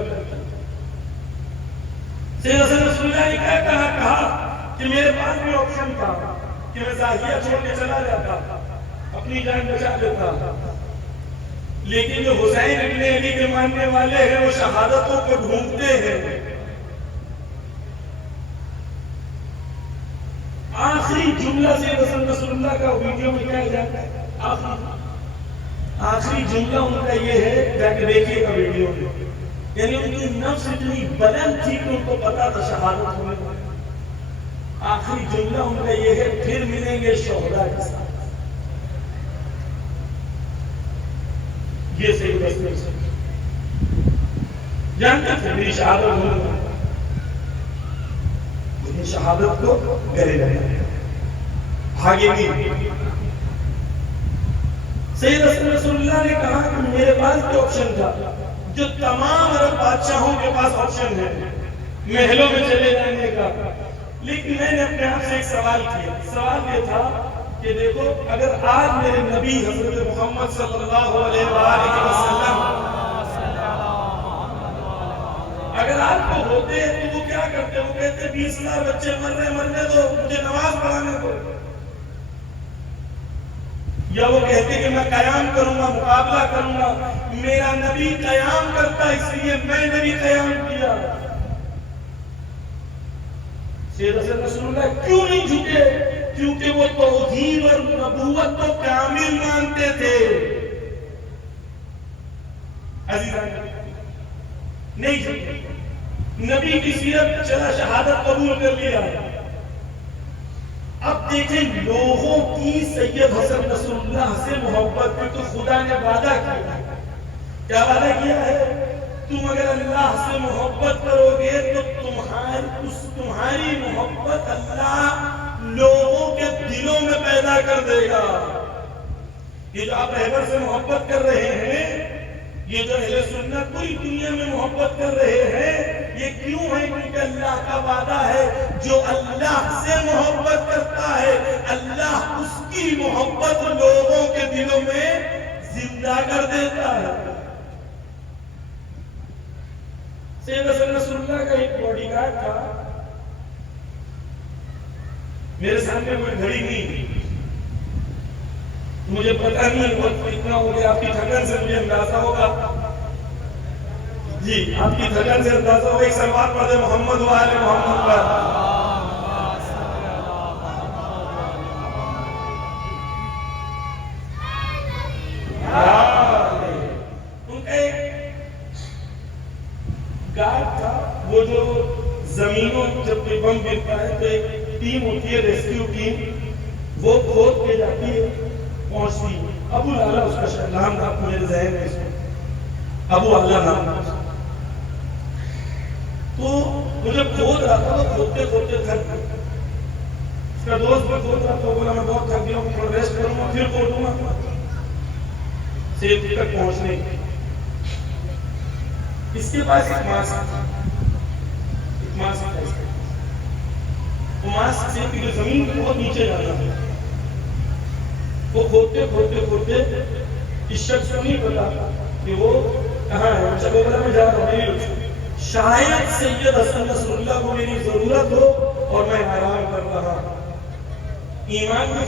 نے کیا کہا کہ میرے پاس بھی آپشن تھا کہ میں زاہیہ چھوڑ کے چلا جاتا، اپنی جان بچا لیتا، لیکن جو حسین ابن علی کے ماننے والے ہیں وہ شہادتوں کو ڈھونڈتے ہیں۔ آخری جملہ سید حسن نصر اللہ کا ویڈیو میں کیا جاتا ہے، آخری جملہ ان کا یہ ہے، جا کے دیکھیے گا ویڈیو میں، یعنی ان کی نفس اتنی بلند تھی کہ ان کو پتا تھا شہادت ہونے کو۔ آخری جملہ ان کا یہ ہے، پھر ملیں گے شہداء کے ساتھ۔ یہ صحیح بس جانتے تھے میری شہادت ہونے کو، لیکن شہادت کو گلے لگا بھاگے نہیں۔ سید حسن نصر اللہ نے کہا کہ میرے پاس بھی آپشن تھا جو تمام عرب بادشاہوں کے پاس آپشن ہے، محلوں میں چلے جانے کا، لیکن میں نے اپنے آپ سے ایک سوال کیا۔ سوال یہ تھا کہ دیکھو اگر آج میرے نبی حضرت محمد صلی اللہ علیہ وآلہ وسلم اگر آپ کو ہوتے تو وہ کیا کرتے؟ وہ کہتے 20,000 بچے مرنے دو، مجھے نماز پڑھانے دو، یا وہ کہتے کہ میں قیام کروں گا، مقابلہ کروں گا، میرا نبی قیام کرتا اس لیے میں نے بھی قیام کیا۔ سید حسن نصر اللہ کیوں نہیں جھکے؟ کیونکہ وہ توحید اور نبوت کو کامل مانتے تھے۔ عزیزان نہیں جھکے، نبی کی سیرت چلا، شہادت قبول کر لیا۔ اب دیکھیں لوگوں کی سید حسن نصر اللہ سے محبت میں تو خدا نے وعدہ کیا، کیا وعدہ کیا ہے؟ تم اگر اللہ سے محبت کرو گے تو تمہاری محبت اللہ لوگوں کے دلوں میں پیدا کر دے گا۔ یہ جو آپ رہبر سے محبت کر رہے ہیں، یہ جو اہل سنت پوری دنیا میں محبت کر رہے ہیں، یہ کیوں ہے؟ کیونکہ اللہ کا وعدہ ہے جو اللہ سے محبت کرتا ہے اللہ اس کی محبت لوگوں کے دلوں میں زندہ کر دیتا ہے۔ سید حسن نصر اللہ کا ایک باڈی گارڈ تھا، میرے سامنے کوئی گھڑی نہیں تھی، مجھے پتہ نہیں وقت کتنا ہو گیا، آپ کی تھکن سے مجھے اندازہ ہوگا، جی آپ کی تھکن سے اندازہ ہوگا، ایک سلوات پڑھ دے محمد و آل محمد پر۔ ان کا ایک گارڈ تھا، وہ جو زمینوں جب کوئی بم گرتا ہے تو ایک ٹیم ہوتی ہے ریسکیو ٹیم، وہ کھود کے جاتی ہے، پہنچتی ہے۔ ابو اعلیٰ اس کا نام تھا، میرے ذہن میں اس کو ابو اعلیٰ نام تھا۔ تو مجھے کھود رہا تھا، تو کھودتے کھودتے تھک گیا۔ اس کا دوست بھی کھود رہا تھا، بولا میں بہت تھک گیا ہوں، تھوڑا ریسٹ کروں گا پھر کھودوں گا۔ سیفٹی تک پہنچنے اس کے پاس ایک ماسک تھا، وہ ماسک سے زمین کو بہت نیچے جانا تھا. وہ کھودتے اس شخص کو نہیں پتا کہ وہ کہاں ہے. چلو بلا میں جا رہا ہوں، شاید سید حسن نصر اللہ کو میری ضرورت ہو اور میں آرام کر رہا ہوں. ایمان میں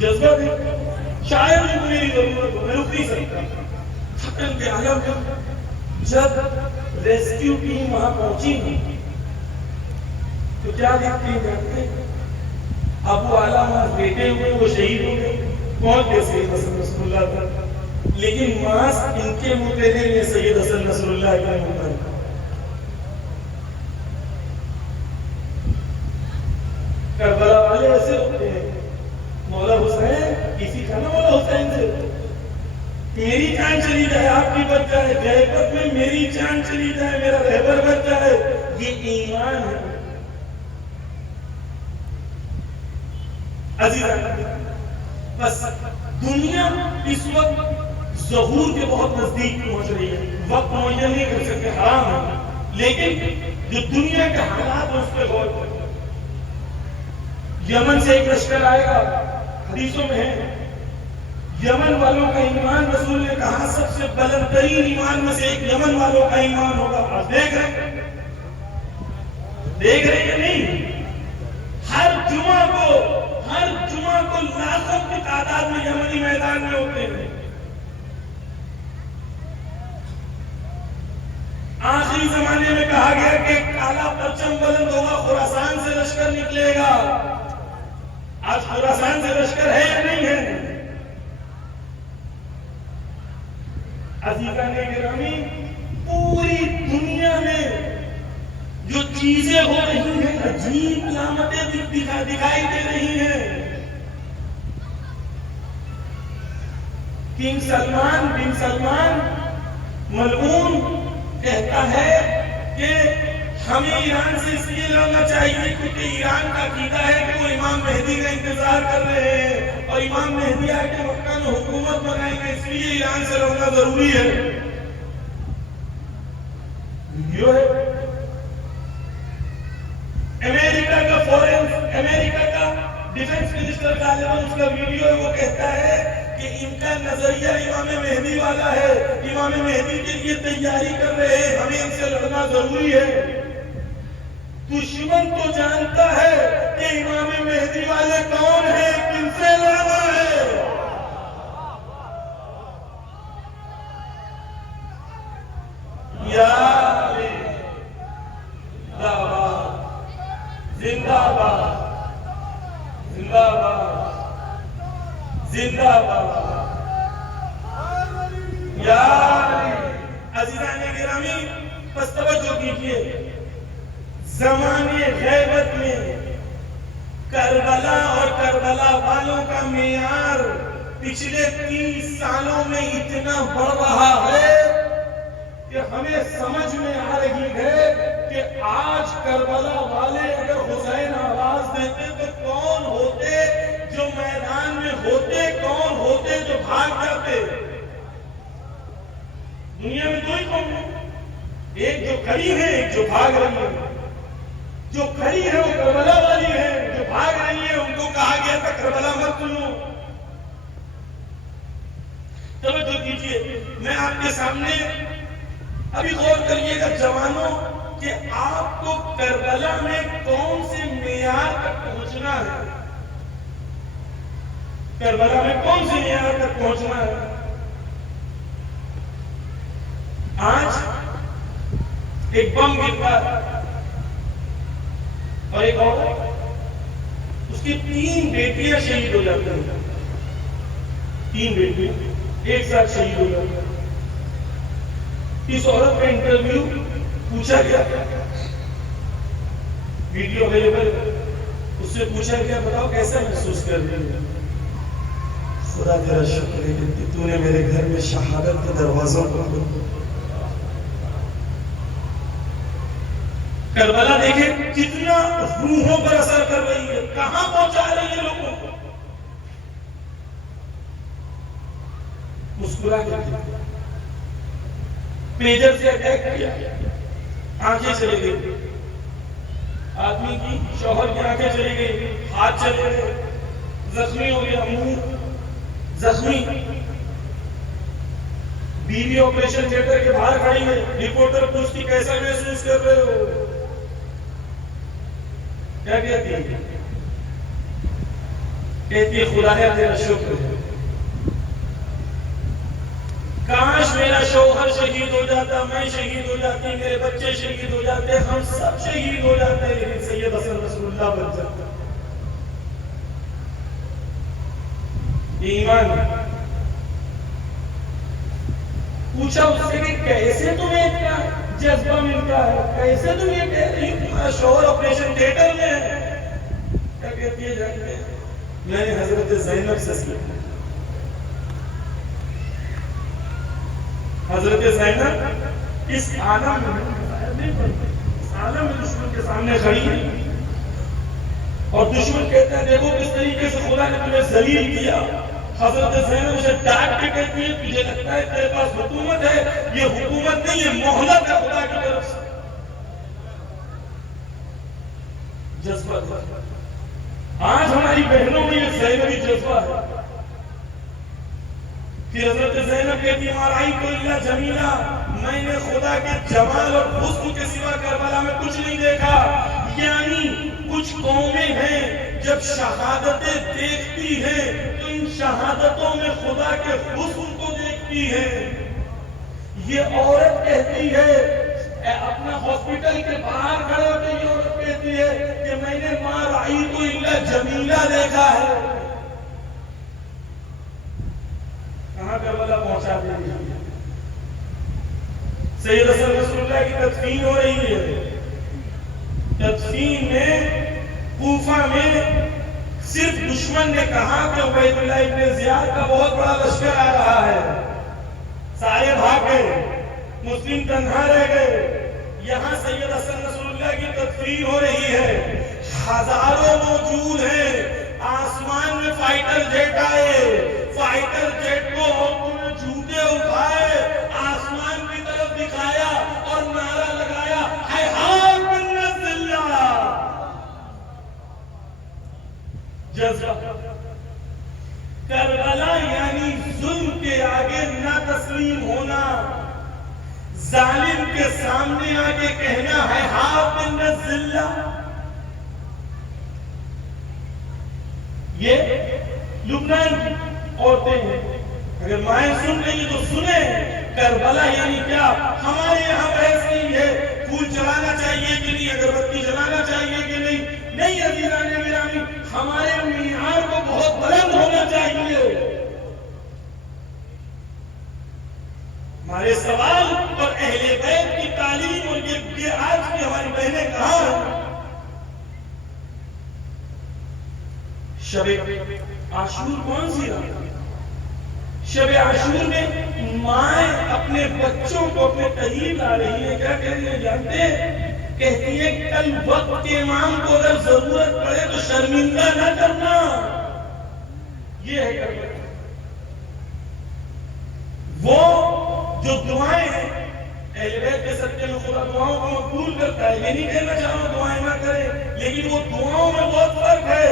جذبہ بھی شاید ان کو میری ضرورت ہو، میں رک نہیں سکتا. تھکن کے عالم میں جب ریسکیو ٹیم وہاں پہنچی تو کیا دیکھتے ہیں؟ ابو علامہ بیٹے ہوئے وہ شہید ہو گئے. پہنچ گئے سید حسن نصر اللہ تک، لیکن ماسک ان کے منہ پہ نہیں ہے، سید حسن نصر اللہ کے منہ پر. کربلا والے ایسے ہوتے ہیں. مولا حسین کسی کا نا مولا حسین سے میری جان چلی جائے آپ کی بچ جائے، جائے میں میری جان چلی جائے میرا رہبر بچ جائے. یہ ایمان ہے. بس دنیا اس وقت ظہور کے بہت نزدیک پہنچ رہی ہے. وقت معین نہیں کر سکتے، حرام ہے، لیکن جو دنیا کے حالات ہیں اس پہ غور کریں. یمن سے ایک لشکر آئے گا، حدیثوں میں ہے. یمن والوں کا ایمان رسول نے کہا سب سے بلند ترین ایمان میں سے ایک یمن والوں کا ایمان ہوگا. آپ دیکھ رہے کہ نہیں؟ ہر جمعہ کو لاکھوں کی تعداد میں یمنی میدان میں ہوتے ہیں. آخری زمانے میں کہا گیا کہ کالا پرچم بلند ہوگا، خراسان سے لشکر نکلے گا. آج خراسان سے لشکر ہے یا نہیں ہے؟ عزیزان گرامی، پوری دنیا میں جو چیزیں ہو رہی ہیں عجیب علامتیں دکھائی دے رہی ہیں. کنگ سلمان بن سلمان ملعون کہتا ہے کہ ہمیں ایران سے اس لیے لڑنا چاہیے کیونکہ ایران کا عقیدہ ہے کہ وہ امام مہدی کا انتظار کر رہے ہیں اور امام مہدی آ کے مکہ میں حکومت بنائیں گے، اس لیے ایران سے لڑنا ضروری ہے. ویڈیو ہے امریکہ کا ڈیفنس منسٹر غالباً اس کا ویڈیو ہے. وہ کہتا ہے کہ ان کا نظریہ امام مہدی والا ہے، امام مہدی کے لیے تیاری کر رہے ہیں، ہمیں ان سے لڑنا ضروری ہے. دشمن تو جانتا ہے کہ امام مہدی والے کون ہیں، کن سے لڑنا ہے. یا زندہ باد، زندہ باد، زندہ باد. یا عزیزان گرامی، بس توجہ کیجیے. زمانے غیبت میں کربلا اور کربلا والوں کا معیار پچھلے 30 سالوں میں اتنا بڑھ رہا ہے کہ ہمیں سمجھ میں آ رہی ہے کہ آج کربلا والے اگر حسین آواز دیتے تو کون ہوتے جو میدان میں ہوتے، کون ہوتے جو بھاگ جاتے. دنیا میں دو ہی قوم ہیں، ایک جو کھڑی ہے، ایک جو بھاگ رہی ہے. جو کھڑی ہے وہ کربلا والی ہے، جو بھاگ رہی ہے ان کو کہا گیا تھا کربلا مت سنو. توجہ کیجیے، میں آپ کے سامنے ابھی غور کریے گا جوانوں کہ آپ کو کربلا میں کون سے معیار تک پہنچنا ہے. کربلا میں کون سے معیار تک پہنچنا ہے. آج ایک بم گرتا ہے اور ایک عورت، اس کی 3 بیٹیاں شہید ہو جاتی ہیں. 3 بیٹیاں ایک ساتھ شہید ہو جاتی ہیں. اس عورت کا انٹرویو پوچھا گیا، ویڈیو اویلیبل، اس سے پوچھا گیا بتاؤ کیسا محسوس کر رہی ہے. خدا تیرا شکر ہے کہ تو نے میرے گھر میں شہادت کے دروازوں کو کھولا. کربلا دیکھیں کتنا روحوں پر اثر کر رہی ہے، کہاں پہنچا رہی ہے لوگوں کو. مسکرا کے پیجر سے اٹیک کیا، آنکھیں چلی گئی آدمی کی، شوہر کی آنکھیں چلی گئی، ہاتھ چلے گئے، زخمی ہو گیا، منہ زخمی، بیوی آپریشن تھیٹر کے باہر کھڑی ہے، رپورٹر پوچھتی کیسا محسوس کر رہے ہو؟ کیا کہتی ہے؟ کہتی ہے خدایا تیرا شکر ہے، کاش میرا شوہر شہید ہو جاتا، میں شہید ہو جاتی، میرے بچے شہید ہو جاتے، ہم سب شہید ہو جاتے، لیکن سید حسن رسول اللہ بن جاتا۔ ایمان پوچھا اس سے کہ کیسے تمہیں اتنا جذبہ ملتا ہے، کیسے تم یہ کہہ رہی ہو تمہارا شوہر آپریشن تھیٹر میں ہے؟ کیا کہتی ہے جانتے ہیں؟ میں نے حضرت زینب سے سیکھا، حضرت زینب اس عالم میں دشمن کے سامنے کھڑی ہے اور دشمن کہتا ہے دیکھو کس طریقے سے خدا نے تمہیں ذلیل کیا، حضرت زینب اسے ڈانٹ کے کہتی ہے تجھے لگتا ہے تیرے پاس حکومت ہے، یہ حکومت نہیں، یہ مہلت ہے خدا کی طرف سے۔ جذبہ آج ہماری بہنوں میں یہ زینبی جذبہ ہے۔ پھر حضرت زینب کہتی ہے ما رأیت الا جمیلا، میں نے خدا کے جمال اور حسن کے سوا کربلا میں کچھ نہیں دیکھا۔ یعنی کچھ قومیں ہیں جب شہادتیں دیکھتی ہیں تو ان شہادتوں میں خدا کے حسن کو دیکھتی ہیں۔ یہ عورت کہتی ہے اپنا ہاسپٹل کے باہر کھڑے ہو کے، یہ عورت کہتی ہے کہ میں نے ما رأیت الا جمیلا دیکھا ہے۔ کہاں کربلا پہنچا دے گی؟ سید حسن رسول اللہ کی تدفین ہو رہی ہے، تدفین میں کوفہ میں صرف دشمن نے کہا کہ عبید اللہ ابن زیاد کا بہت بڑا لشکر آ رہا ہے، سارے بھاگ گئے، مسلم تنہا رہ گئے۔ یہاں سید حسن رسول اللہ کی تدفین ہو رہی ہے، ہزاروں موجود ہیں، آسمان میں فائٹر جیٹ آئے، فائٹر جیٹ کو عورتوں نے جھوٹے اٹھائے، آسمان کی طرف دکھایا اور نعرہ لگایا حیحات من نصر اللہ۔ جذبہ کربلا یعنی ظلم کے آگے نہ تسلیم ہونا، ظالم کے سامنے آگے کہنا حیحات من نصر اللہ۔ یہ لبنان کی عورتیں ہیں، اگر مائیں سن رہی تو سنیں کربلا یعنی کیا۔ ہمارے یہاں بحث نہیں ہے پھول چلانا چاہیے کہ نہیں، اگربتی جلانا چاہیے کہ نہیں، نہیں عزیزان گرامی، ہمارے معیار کو بہت بلند ہونا چاہیے۔ ہمارے سوال اور اہل بیت کی تعلیم اور یہ آج کی ہماری بہنیں کہاں ہیں؟ شب عاشور کون سی رات؟ شب عاشور میں مائیں اپنے بچوں کو اپنے قریب لا رہی ہیں، کیا کہہ رہی ہیں جانتے ہیں؟ کہتی ہے کل وقت کے امام کو اگر ضرورت پڑے تو شرمندہ نہ کرنا۔ یہ ہے کربلا۔ وہ جو دعائیں ہیں اہل بیت کے صدقے میں خدا دعاؤں کو مقبول کرتا ہے، یہ نہیں کہنا چاہوں دعائیں نہ کریں، لیکن وہ دعاؤں میں بہت فرق ہے۔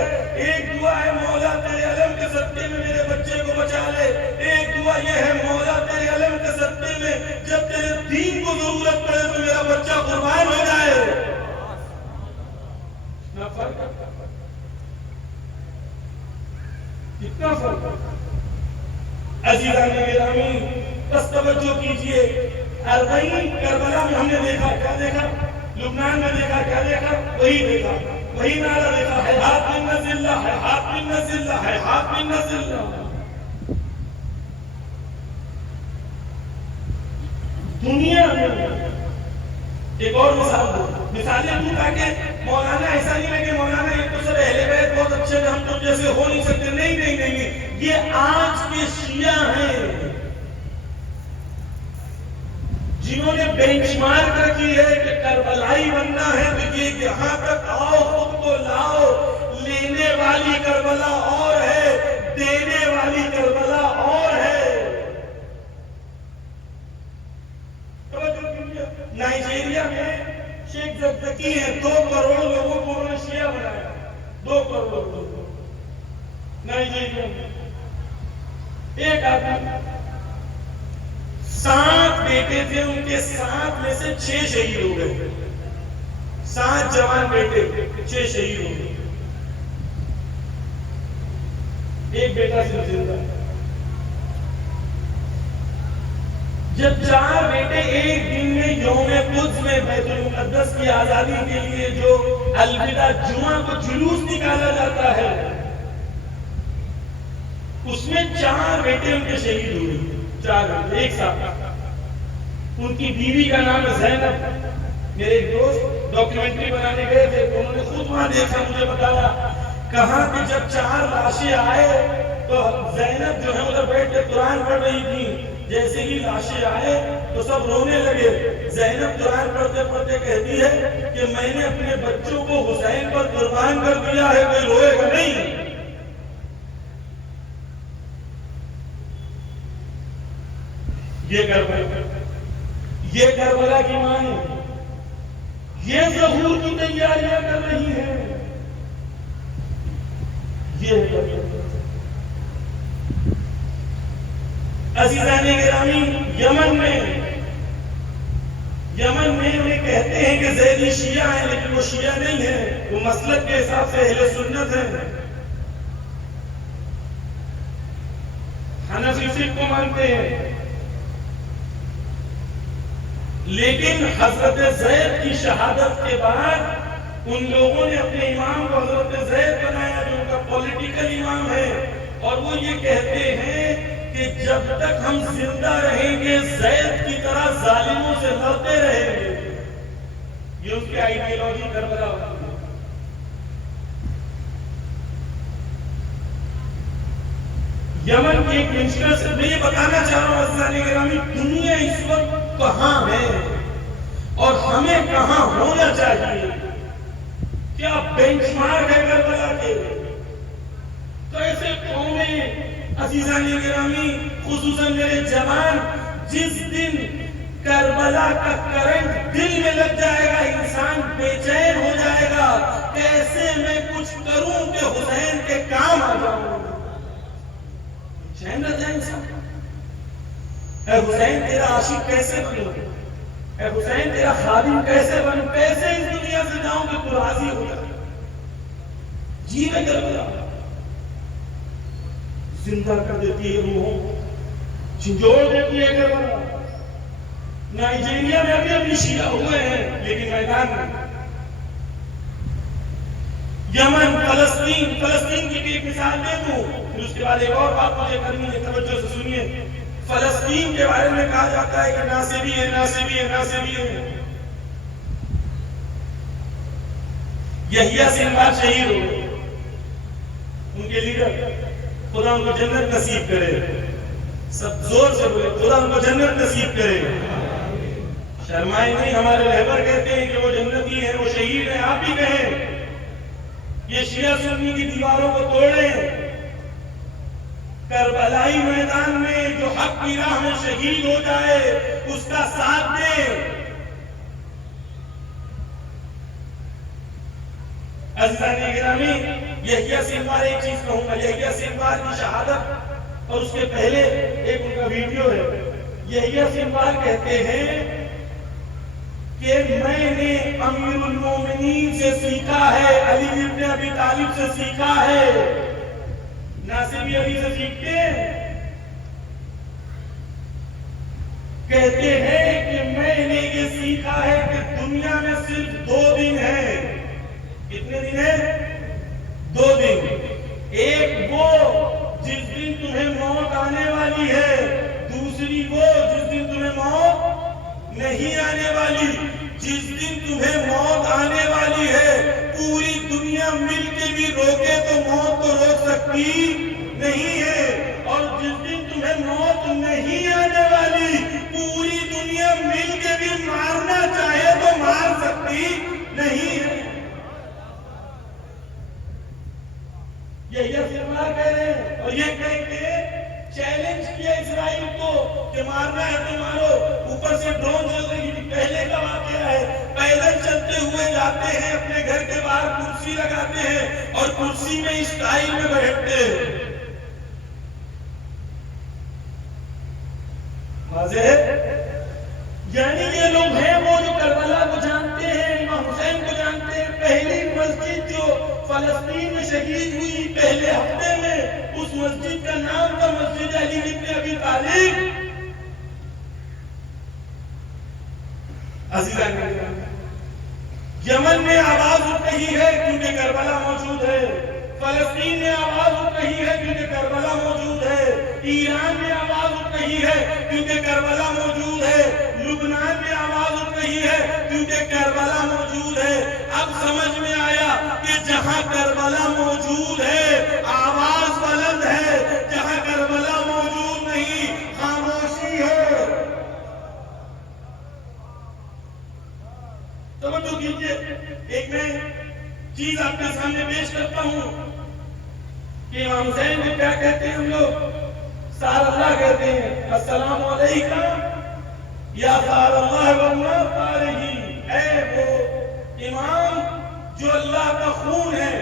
ایک دعا ہے مولا تیرے علم کے صدقے میں میرے بچے کو بچا لے، ایک دعا یہ ہے مولا تیرے علم کے صدقے میں جب تیرے دین کو ضرورت پڑے تو میرا بچہ قربان ہو جائے۔ کتنا فرق ہے، کتنا فرق ہے عزیزان گرامی۔ بس توجہ کیجئے، اربعین کربلا میں ہم نے دیکھا، کیا دیکھا؟ لبنان میں دیکھا، کیا دیکھا؟ وہی دیکھا، وہی نعرہ دیکھا، حیحات من نصر اللہ، حیحات من نصر اللہ، حیحات من نصر اللہ۔ دنیا میں ایک اور مثال دو، مثالیں دوں تاکہ مولانا ایسا نہیں لگے مولانا یہ تو سب اہل بیت بہت اچھے تھے، ہم تو جیسے ہو نہیں سکتے۔ نہیں نہیں نہیں، یہ آج کے شیعہ ہیں جنہوں نے بینچ مارک رکھی ہے کہ کربلائی بننا ہے تو یہ یہاں تک آؤ، خود کو لاؤ۔ لینے والی کربلا اور ہے، دینے والی کربلا اور ہے۔ ایک آدمی 7 بیٹے تھے، ان کے 7 میں سے 6 شہید ہو گئے. 7 جوان بیٹے، 6 شہید ہو گئے. ایک بیٹا صرف زندہ. جب 4 بیٹے ایک دن میں یوم قدس میں بیت المقدس کی آزادی کے لیے جو الوداع جمعہ کو جلوس نکالا جاتا ہے، اس میں 4 بیٹے ان کے شہید ہوئے. 4 بیٹے ایک ساتھ. ان کی بیوی کا نام ہے زینب. میرے ایک دوست ڈاکیومنٹری بنانے گئے تھے تو انہوں نے خود وہاں دیکھا، مجھے بتایا کہاں کہ جب 4 لاشیں آئے تو زینب جو ہے ادھر بیٹھ کے قرآن پڑھ رہی تھی. جیسے ہی لاشیں آئے تو سب رونے لگے. زینب قرآن پڑھتے پڑھتے کہتی ہے کہ میں نے اپنے بچوں کو حسین پر قربان کر دیا ہے، کوئی روئے گا نہیں. یہ کربلا کی ماں ہے. یہ ظہور کی تیاریاں کر رہی ہیں. عزیزان گرامی، یمن میں انہیں کہتے ہیں کہ زیدی شیعہ ہیں، لیکن وہ شیعہ نہیں ہیں، وہ مسلک کے حساب سے اہل سنت ہیں. حنفی فقہ کو مانتے ہیں. لیکن حضرت زید کی شہادت کے بعد ان لوگوں نے اپنے امام کو حضرت زید بنایا جو ان کا پولیٹیکل امام ہے، اور وہ یہ کہتے ہیں کہ جب تک ہم زندہ رہیں گے زید کی طرح ظالموں سے لڑتے رہیں گے. یہ اس کی آئیڈیالوجی کربلا ہوتی ہے. یمن کی ایک منسٹر سے میں یہ بتانا چاہ رہا ہوں عزیزان گرامی، دنیا اس وقت کہاں ہے اور ہمیں کہاں ہونا چاہیے. کیا بینچ مارک ہے کربلا کے؟ کیسے قومیں عزیزان گرامی، خصوصاً میرے جوان، جس دن کربلا کا کرنٹ دل میں لگ جائے گا انسان بے چین ہو جائے گا. کیسے میں کچھ کروں کہ حسین کے کام آ جاؤں؟ چین رہ جائے انسان. اے حسین تیرا عاشق کیسے بنوں؟ اے حسین تیرا خادم کیسے بنوں؟ کیسے اس دنیا سے جاؤں کہ تو راضی ہو جائے؟ جی میں کربلا زندہ کر دیتی ہے، روحوں جھنجھوڑ دیتی ہے کربلا. نائجیریا میں ابھی شیعہ ہوئے ہیں لیکن میدان میں. یمن، فلسطین کی بھی ایک مثال دے دوں، پھر اس کے بعد ایک اور بات مجھے کرنی ہے، توجہ سے سنیے. فلسطین کے بارے میں کہا جاتا ہے کہ ناصبی ہیں. یحییٰ سنوار شہید ہوئے، ان کے لیڈر. خدا ان کو جنت نصیب کرے. سب زور سے بولے خدا ان کو جنت نصیب کرے. شرمائے نہیں، ہمارے رہبر کہتے ہیں کہ وہ جنتی ہیں، وہ شہید ہیں. آپ بھی کہیں یہ شیعہ سنی کی دیواروں کو توڑیں. کربلائی میدان میں جو حق کی راہ میں شہید ہو جائے اس کا ساتھ دیں. عزیزان گرامی، یحییٰ سنوار، ایک چیز کہوں گا، یحییٰ سنوار کی شہادت اور اس کے پہلے ایک ان کا ویڈیو ہے. یحییٰ سنوار کہتے ہیں کہ میں نے امیر المومنین سے سیکھا ہے، علی ابن ابی طالب سے سیکھا ہے. ناصبی علی سے سیکھتے ہیں. کہتے ہیں کہ میں نے یہ سیکھا ہے کہ دنیا میں صرف 2 دن ہیں. کتنے دن ہیں؟ 2 دن. ایک وہ جس دن تمہیں موت آنے والی ہے، دوسری وہ جس دن تمہیں موت نہیں آنے والی. جس دن تمہیں موت آنے والی ہے پوری دنیا مل کے بھی روکے تو موت کو روک سکتی نہیں ہے، اور جس دن تمہیں موت نہیں آنے والی پوری دنیا مل کے بھی مارنا چاہے تو مار سکتی نہیں ہے. یحییٰ سنوار کہہ رہے ہیں، اور یہ کہیں کہ چیلنج کیا اسرائیل کو کہ مارنا ہے تو مارو. اوپر سے ڈرون چل رہی تھی. پہلے کا واقعہ ہے، پیدل چلتے ہوئے جاتے ہیں، اپنے گھر کے باہر کرسی لگاتے ہیں اور کرسی میں اسٹائل میں بیٹھتے ہیں. واضح ہے؟ یعنی یہ لوگ ہیں وہ جو کربلا کو جانتے ہیں، امام حسین کو جانتے ہیں. پہلی مسجد جو فلسطین میں شہید ہوئی پہلے ہفتے میں، اس مسجد کا نام تھا مسجد علی بن ابی طالب. عزیزان یمن میں آواز اٹھ رہی ہے کیونکہ کربلا موجود ہے، فلسطین میں آواز اٹھ رہی ہے کیونکہ کربلا موجود ہے، ایران میں آواز اٹھ رہی ہے کیونکہ کربلا موجود ہے، لبنان میں آواز اٹھ رہی ہے کیونکہ کربلا موجود ہے. اب سمجھ میں آیا کہ جہاں کربلا موجود ہے آواز بلند ہے، جہاں کربلا موجود نہیں خاموشی ہے. توجہ کیجیے، ایک میں چیز آپ کے سامنے پیش کرتا ہوں کہ امام حسین کو کیا کہتے ہیں ہم لوگ؟ سار اللہ کہتے ہیں. السلام علیکم یا سار اللہ والنار طارہی. اے وہ امام جو اللہ کا خون ہے.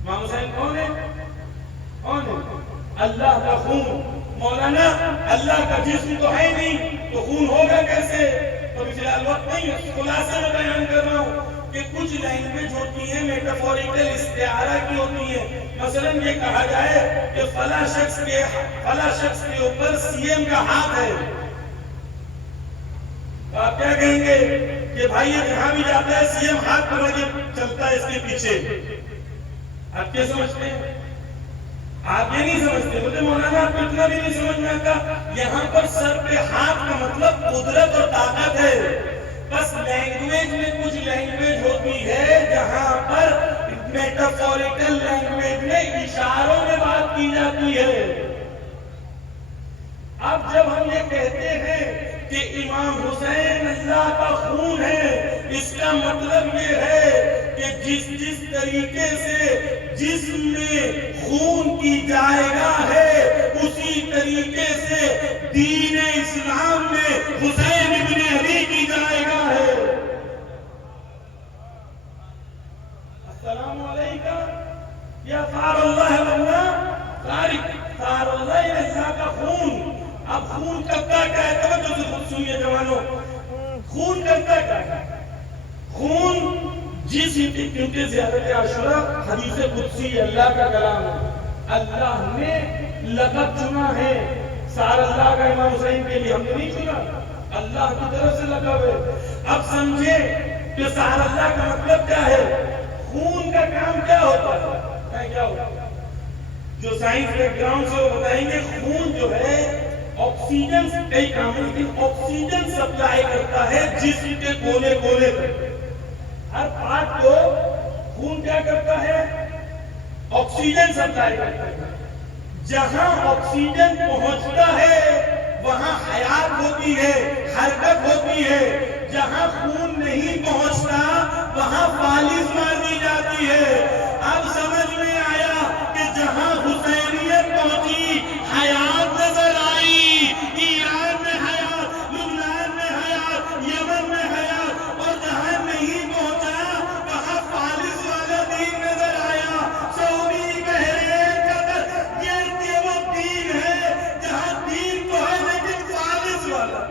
امام حسین کون ہے؟ کون ہے؟ اللہ کا خون. مولانا اللہ کا جسم تو ہے نہیں تو خون ہوگا کیسے؟ تو فی الحال وقت نہیں، خلاصہ میں بیان کر رہا ہوں کہ کچھ لینگویج ہوتی ہیں میٹافوریکل استعارہ کی ہوتی ہیں. مثلا یہ کہا جائے کہ فلاں شخص کے اوپر سی ایم کا ہاتھ ہے، تو آپ کیا کہیں گے کہ بھائی یہ جہاں بھی جاتا ہے سی ایم ہاتھ پکڑ کے چلتا ہے اس کے پیچھے. آپ کیا سمجھتے ہیں؟ آپ یہ نہیں سمجھتے. بولتے مولانا آپ کو اتنا بھی نہیں سمجھ میں آتا، یہاں پر سر پہ ہاتھ کا مطلب قدرت اور طاقت ہے. بس لینگویج میں کچھ لینگویج ہوتی ہے جہاں پر میٹافوریکل لینگویج میں اشاروں میں بات کی جاتی ہے. اب جب ہم یہ کہتے ہیں کہ امام حسین اللہ کا خون ہے، اس کا مطلب یہ ہے کہ جس طریقے سے جسم میں خون کی جائے ہے اسی طریقے سے دین اسلام میں حسین ابن علی کی جائے ہے. السلام علیکم یا ثار اللہ والنار. ثار اللہ اللہ کا خون. اب خون کرتا کیا ہے؟ توجہ سے خود سنیے جوانوں. خون کرتا کیا ہے؟ خون کیونکہ زیارت عاشورہ حدیث قدسی اللہ کا کلام ہے. اللہ نے لقب چنا ہے سار اللہ کا امام حسین کے لیے، ہم نے نہیں چنا، اللہ کی طرف سے لقب ہے. اب سمجھے کہ سار اللہ کا مطلب کیا ہے. خون کا کام کیا ہوتا ہے؟ کیا ہوتا ہے؟ جو سائنس بیک گراؤنڈ سے وہ بتائیں گے خون جو ہے آکسیجن کئی کام ہے، لیکن آکسیجن سپلائی کرتا ہے جسم کے کونے کونے تک. ہر پارٹ کو خون کیا کرتا ہے؟ آکسیجن سپلائی کرتا ہے. جہاں آکسیجن پہنچتا ہے وہاں حیات ہوتی ہے، حرکت ہوتی ہے. جہاں خون نہیں پہنچتا وہاں فالج مار دی جاتی ہے. اب سمجھ میں آیا کہ جہاں حسینیت پہنچی حیات نظر آئی. ایران میں حیات، لبنان میں حیات، یمن میں حیات، اور جہاں نہیں پہنچا وہاں فالج والا دین نظر آیا. سعودی بحرین قطر یہ وہ دین ہے جہاں دین تو ہے لیکن فالج والا.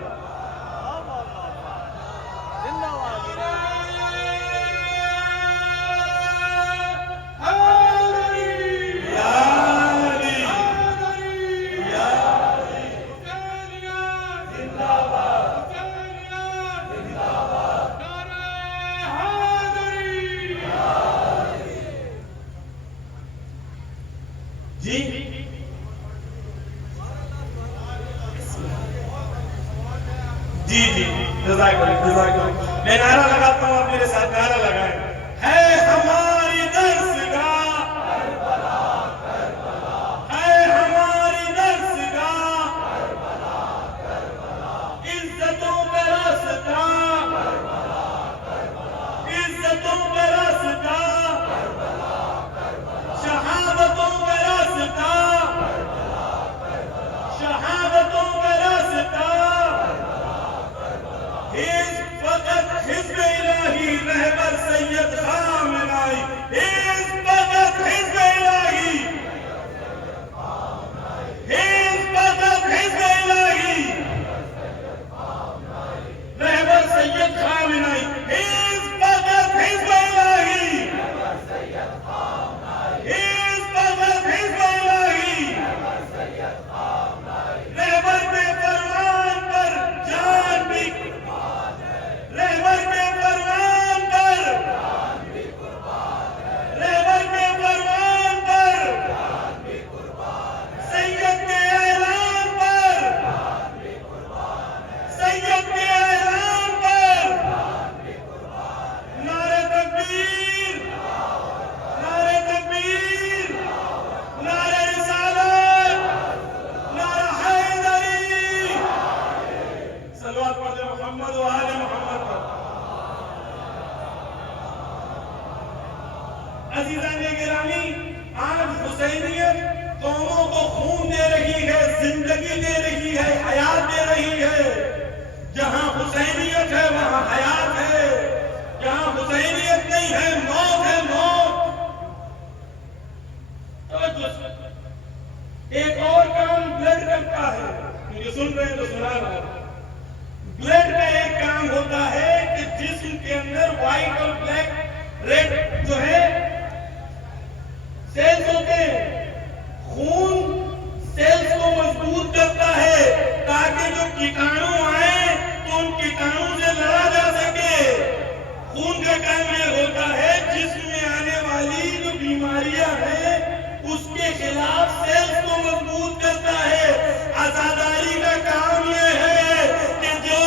جی جی جی جزاک اللہ. میں نعرہ لگاتا ہوں، آپ میرے ساتھ نعرہ لگائیں. ہے ہماری درسگاہ، ہے ہماری درسگاہ، عزتوں کا راستہ، عزتوں کا راستہ، شہادتوں کا راستہ، شہادتوں کا راستہ. فقط حزب الہی رہبر سید خامنہ سن رہے ہیں تو سنا رہا ہوں. بلڈ کا ایک کام ہوتا ہے کہ جسم کے اندر وائٹ اور بلیک ریڈ جو ہے سیلز ہوتے ہیں. خون سیلز کو مضبوط کرتا ہے تاکہ جو کیٹانو آئے تو ان کیٹانو سے لڑا جا سکے. خون کا کام یہ ہوتا ہے جسم میں آنے والی جو بیماریاں ہیں اس کے خلاف سیلز کو مضبوط کرتا ہے. عزاداری کا کام یہ ہے کہ جو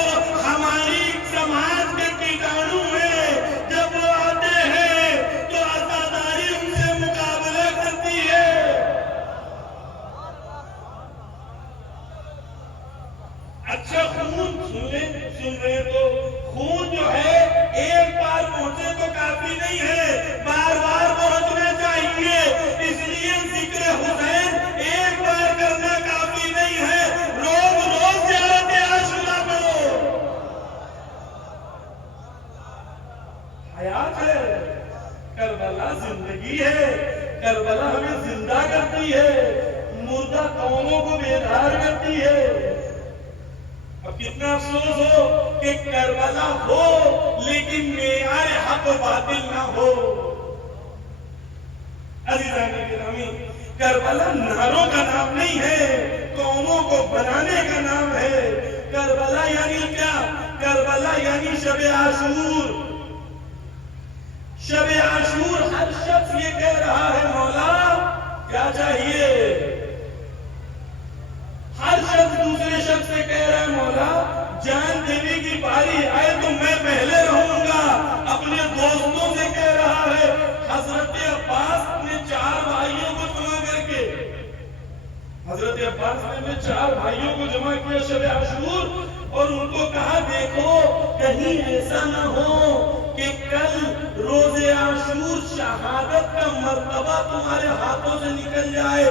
ہماری سماج کے کیٹانو ہیں جب وہ آتے ہیں تو عزاداری ان سے مقابلہ کرتی ہے. اچھا خون سن رہے تو خون جو ہے ایک بار پہنچے تو کافی نہیں ہے، بار بار پہنچنا چاہیے. اس لیے ذکر حسین ایک بار کرنا کافی نہیں ہے، روز روز زیارت عاشورہ کرو. حیات ہے، کربلا زندگی ہے، کربلا ہمیں زندہ کرتی ہے، مردہ قوموں کو بیدار کرتی ہے. اب کتنا افسوس ہو کہ کربلا ہو لیکن معیار حق و باطل نہ ہو. عزیزان گرامی، کربلا ناروں کا نام نہیں ہے، قوموں کو بنانے کا نام ہے. کربلا یعنی کیا؟ کربلا یعنی شب عاشور. شب عاشور ہر شخص یہ کہہ رہا ہے مولا کیا چاہیے. ہر شخص دوسرے شخص سے کہہ رہا ہے مولا جان دینے کی باری آئے تو میں پہلے رہوں گا. اپنے دوستوں سے کہہ رہا ہے. حضرت عباس نے 4 بھائیوں کو جمع کر کے حضرت عباس نے اپنے 4 بھائیوں کو جمع کیا شب عاشور اور ان کو کہا دیکھو کہیں ایسا نہ ہو کہ کل روز عاشور شہادت کا مرتبہ تمہارے ہاتھوں سے نکل جائے.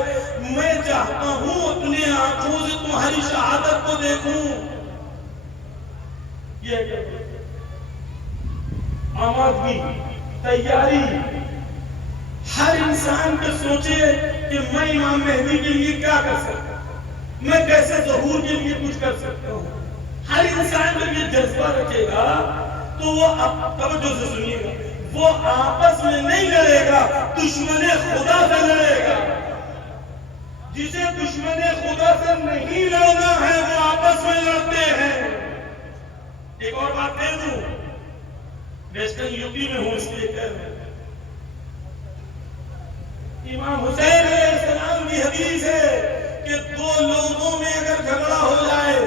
میں چاہتا ہوں اپنے آنکھوں سے تمہاری شہادت کو دیکھوں. یہ آمادگی، تیاری، ہر انسان کو سوچے کہ میں امام مہدی کے لیے کیا کر سکتا ہوں، میں کیسے ظہور کے لیے کچھ کر سکتا ہوں. ہر انسان جب یہ جذبہ رکھے گا تو وہ توجہ سے سنیے گا، وہ آپس میں نہیں لڑے گا، دشمن خدا سے لڑے گا. جسے دشمن خدا سے نہیں لڑنا ہے وہ آپس میں لڑتے ہیں. ایک اور بات کہہ دوں، ویسٹرن یوپی میں ہوں اس لیے کہہ رہا ہوں. امام حسین علیہ السلام کی حدیث ہے کہ 2 لوگوں میں اگر جھگڑا ہو جائے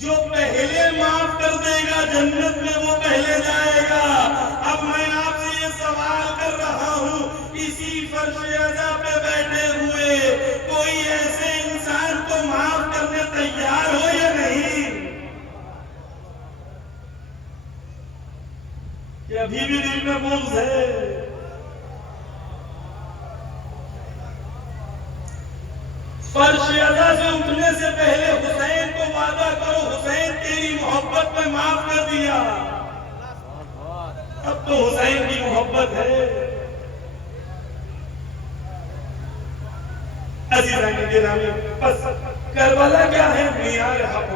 جو پہلے معاف کر دے گا جنت میں وہ پہلے جائے گا. اب میں آپ سے یہ سوال کر رہا ہوں، اسی فرش عزا پہ بیٹھے ہوئے کوئی ایسے انسان کو معاف کرنے تیار ہو یا نہیں؟ کہ ابھی بھی دل میں بغض ہے؟ فرش عزا سے اٹھنے سے پہلے حسین کو وعدہ کرو حسین تیری محبت میں معاف کر دیا. اب تو حسین کی محبت ہے. عزیزان گرامی، بس کربلا کیا ہے؟ معیار حق.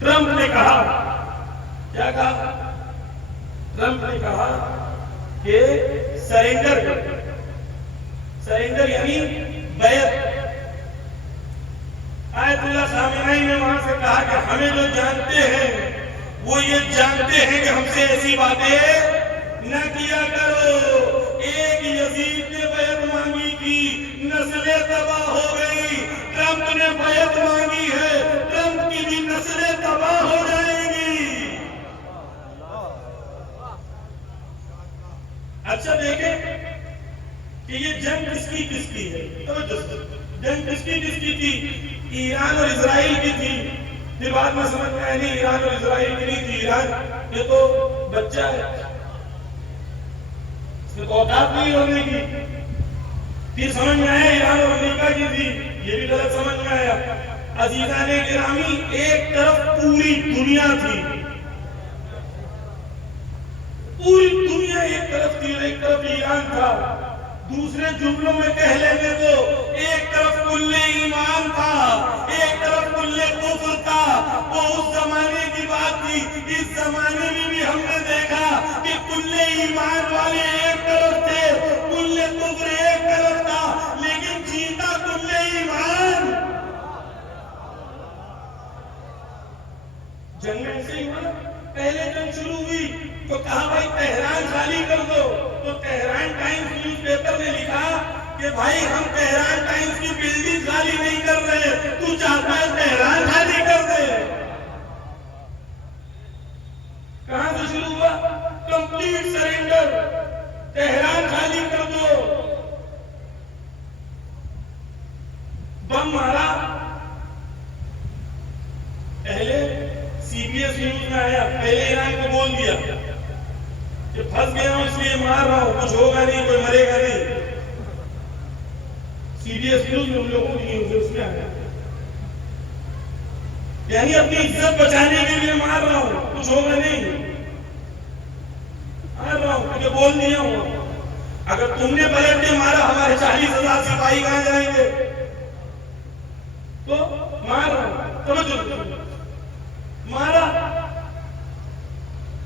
ٹرمپ نے کہا، کیا کہا؟ ٹرمپ نے کہا کہ سرنڈر یعنی بیعت. آیت اللہ خامنہئی نے وہاں سے کہا کہ ہمیں جو جانتے ہیں وہ یہ جانتے ہیں کہ ہم سے ایسی باتیں نہ کیا کرو. ایک یزید نے بیعت مانگی تھی، نسلیں تباہ ہو گئی. ٹرمپ نے بیعت مانگی ہے، ٹرمپ کی بھی نسلیں تباہ ہو جائیں گی. اچھا دیکھیں کہ یہ جنگ کس کی ہے. جنگ کس کی تھی؟ ایران اور اسرائیل کی تھی. پھر بعد میں سمجھ میں آئی نہیں ایران اور اسرائیل کی نہیں تھی. ایران یہ تو بچہ ہے، اس میں تو اوقات نہیں ہونے کی. پھر سمجھ میں آیا ایران اور امریکہ کی تھی، یہ بھی غلط سمجھ میں آیا. عزیزان گرامی، ایک طرف پوری دنیا تھی، پوری دنیا ایک طرف تھی، ایک طرف ایران تھا. دوسرے جملوں میں کہہ لیں گے تو ایک طرف کل ایمان تہران ٹائمز کی بلڈنگ خالی نہیں کر رہے، تو چاہتا ہے تہران خالی کر دے۔ کہاں سے شروع ہوا؟ کمپلیٹ سرینڈر، تہران خالی کر دو۔ بم مارا، پہلے سی بی ایس نیوز میں آیا، پہلے ایران کو بول دیا کہ پھنس گیا ہوں اس لیے مار رہا ہوں، کچھ ہوگا نہیں، کوئی مرے گا نہیں۔ سی بی ایس نیوز میں ان لوگوں کی نیوز ہے، اس میں آیا یعنی اپنی عزت بچانے کے لیے مار رہا ہوں، کچھ ہوگا نہیں، مار رہا ہوں کیونکہ بول دیا ہوں۔ اگر تم نے پلٹ کے مارا، ہمارے 40,000 سپاہی کہاں جائیں گے؟ تو مار رہا ہوں، سمجھو، مارا،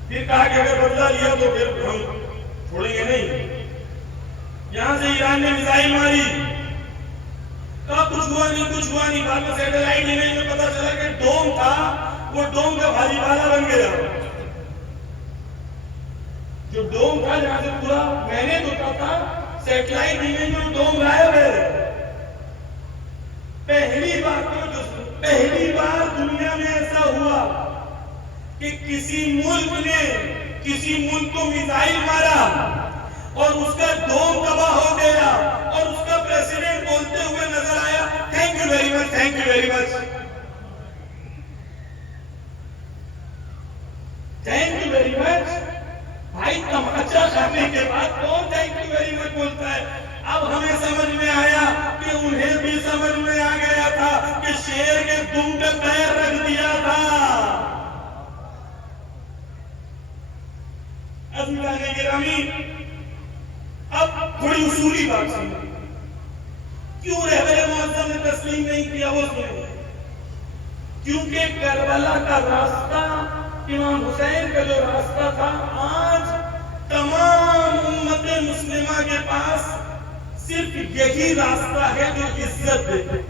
پھر کہا کہ اگر بدلہ لیا تو پھر ہم چھوڑیں گے نہیں۔ یہاں سے ایران نے میزائل ماری، کہا کچھ ہوا نہیں، کچھ ہوا نہیں۔ بعد میں سیٹلائٹ امیج میں پتا چلا کہ ڈوم تھا، وہ ڈوم کا بھالی بالا بن گیا۔ جو ڈوم تھا جہاں سے پورا مینج ہوتا تھا، سیٹلائٹ امیج میں ڈوم غائب ہے۔ پہلی بار دنیا میں ایسا ہوا کہ کسی ملک کو میزائل مارا اور اس کا ڈوم تباہ ہو گیا، اور اس کا پریزیڈنٹ بولتے ہوئے نظر آیا، thank you very much, thank you very much, thank you very much. بھائی تماچا کرنے کے بعد کون تھینک یو ویری مچ بولتا ہے؟ اب ہمیں سمجھ میں آیا کہ انہیں بھی سمجھ میں آ گیا تھا کہ شیر کے دم پہ پیر رکھ دیا تھا۔ عزیزان گرامی، اب بڑی اصولی بات سنیں، کیوں رہبر معظم نے تسلیم نہیں کیا؟ وہ سنیں، کیونکہ کربلا کا راستہ، امام حسین کا جو راستہ تھا، آج تمام امت مسلمہ کے پاس صرف یہی راستہ ہے جو عزت دے۔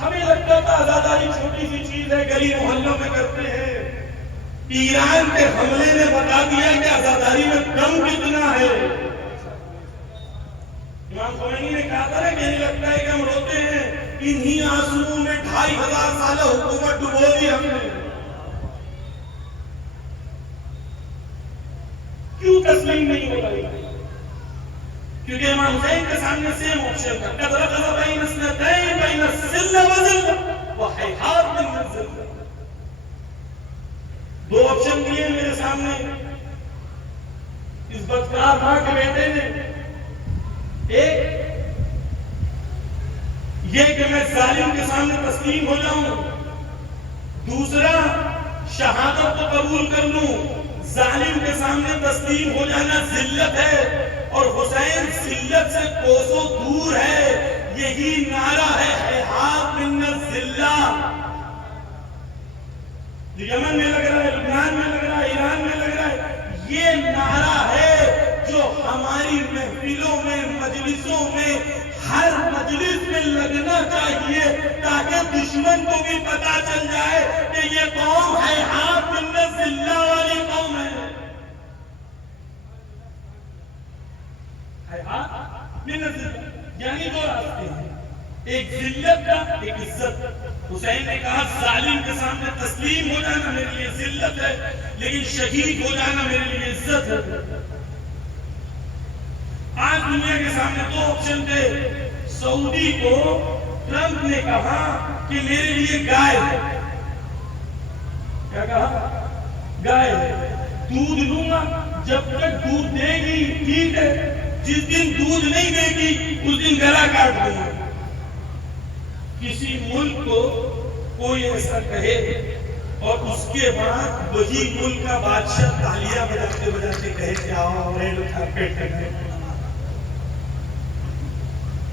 ہمیں لگتا تھا آزاداری چھوٹی سی چیز ہے، گلی محلوں میں کرتے ہیں۔ ایران کے حملے نے بتا دیا کہ آزاداری میں کم کتنا ہے۔ امام خمینی نے کہا تھا نا کہ نہیں لگتا ہے کہ ہم روتے ہیں، انہی آنسوؤں میں 2500 سالہ حکومت ڈبو دی ہم نے۔ کیوں تسلیم نہیں ہو رہی؟ کیونکہ امام حسین کے سامنے سیم آپشن تھا، قد رقص بین اثنتین بین الذل والذلہ وہیہات من الذلہ۔ دو آپشن دیے میرے سامنے، اس بدکار ماں کے بیٹے نے، ایک یہ کہ میں ظالم کے سامنے تسلیم ہو جاؤں، دوسرا شہادت کو قبول کر لوں۔ ظالم کے سامنے تسلیم ہو جانا ذلت ہے، اور حسین ذلت سے کوسوں دور ہے۔ یہی نعرہ ہے ہیہات من الذلہ۔ یمن میں لگ رہا ہے، لبنان میں لگ رہا ہے، ایران میں لگ رہا ہے، یہ نعرہ ہے جو ہماری محفلوں میں، مجلسوں میں، ہر مجلس میں لگنا چاہیے، تاکہ دشمن کو بھی پتا چل جائے کہ یہ قوم ہیہات من الذلہ والی قوم ہے۔ ہیہات من الذلہ یعنی دو راستے ہیں، ایک ذلت کا، ایک عزت۔ حسین نے کہا ظالم کے سامنے تسلیم ہو جانا میرے لیے ذلت ہے، لیکن شہید ہو جانا میرے لیے عزت ہے۔ آج دنیا کے سامنے دو آپشن تھے۔ سعودی کو ٹرمپ نے کہا کہ میرے لیے گائے ہے، کیا کہا؟ گائے ہے، دودھ لوں گا، جب تک دودھ دے گی ٹھیک ہے، جس دن دودھ نہیں دے گی اس دن گلا کاٹ دوں گا۔ کسی ملک کو کوئی ایسا کہے اور اس کے بعد وہی ملک کا بادشاہ تالیاں بجاتے بجاتے کہے کہ آؤ ریڈ کارپیٹ کرنے،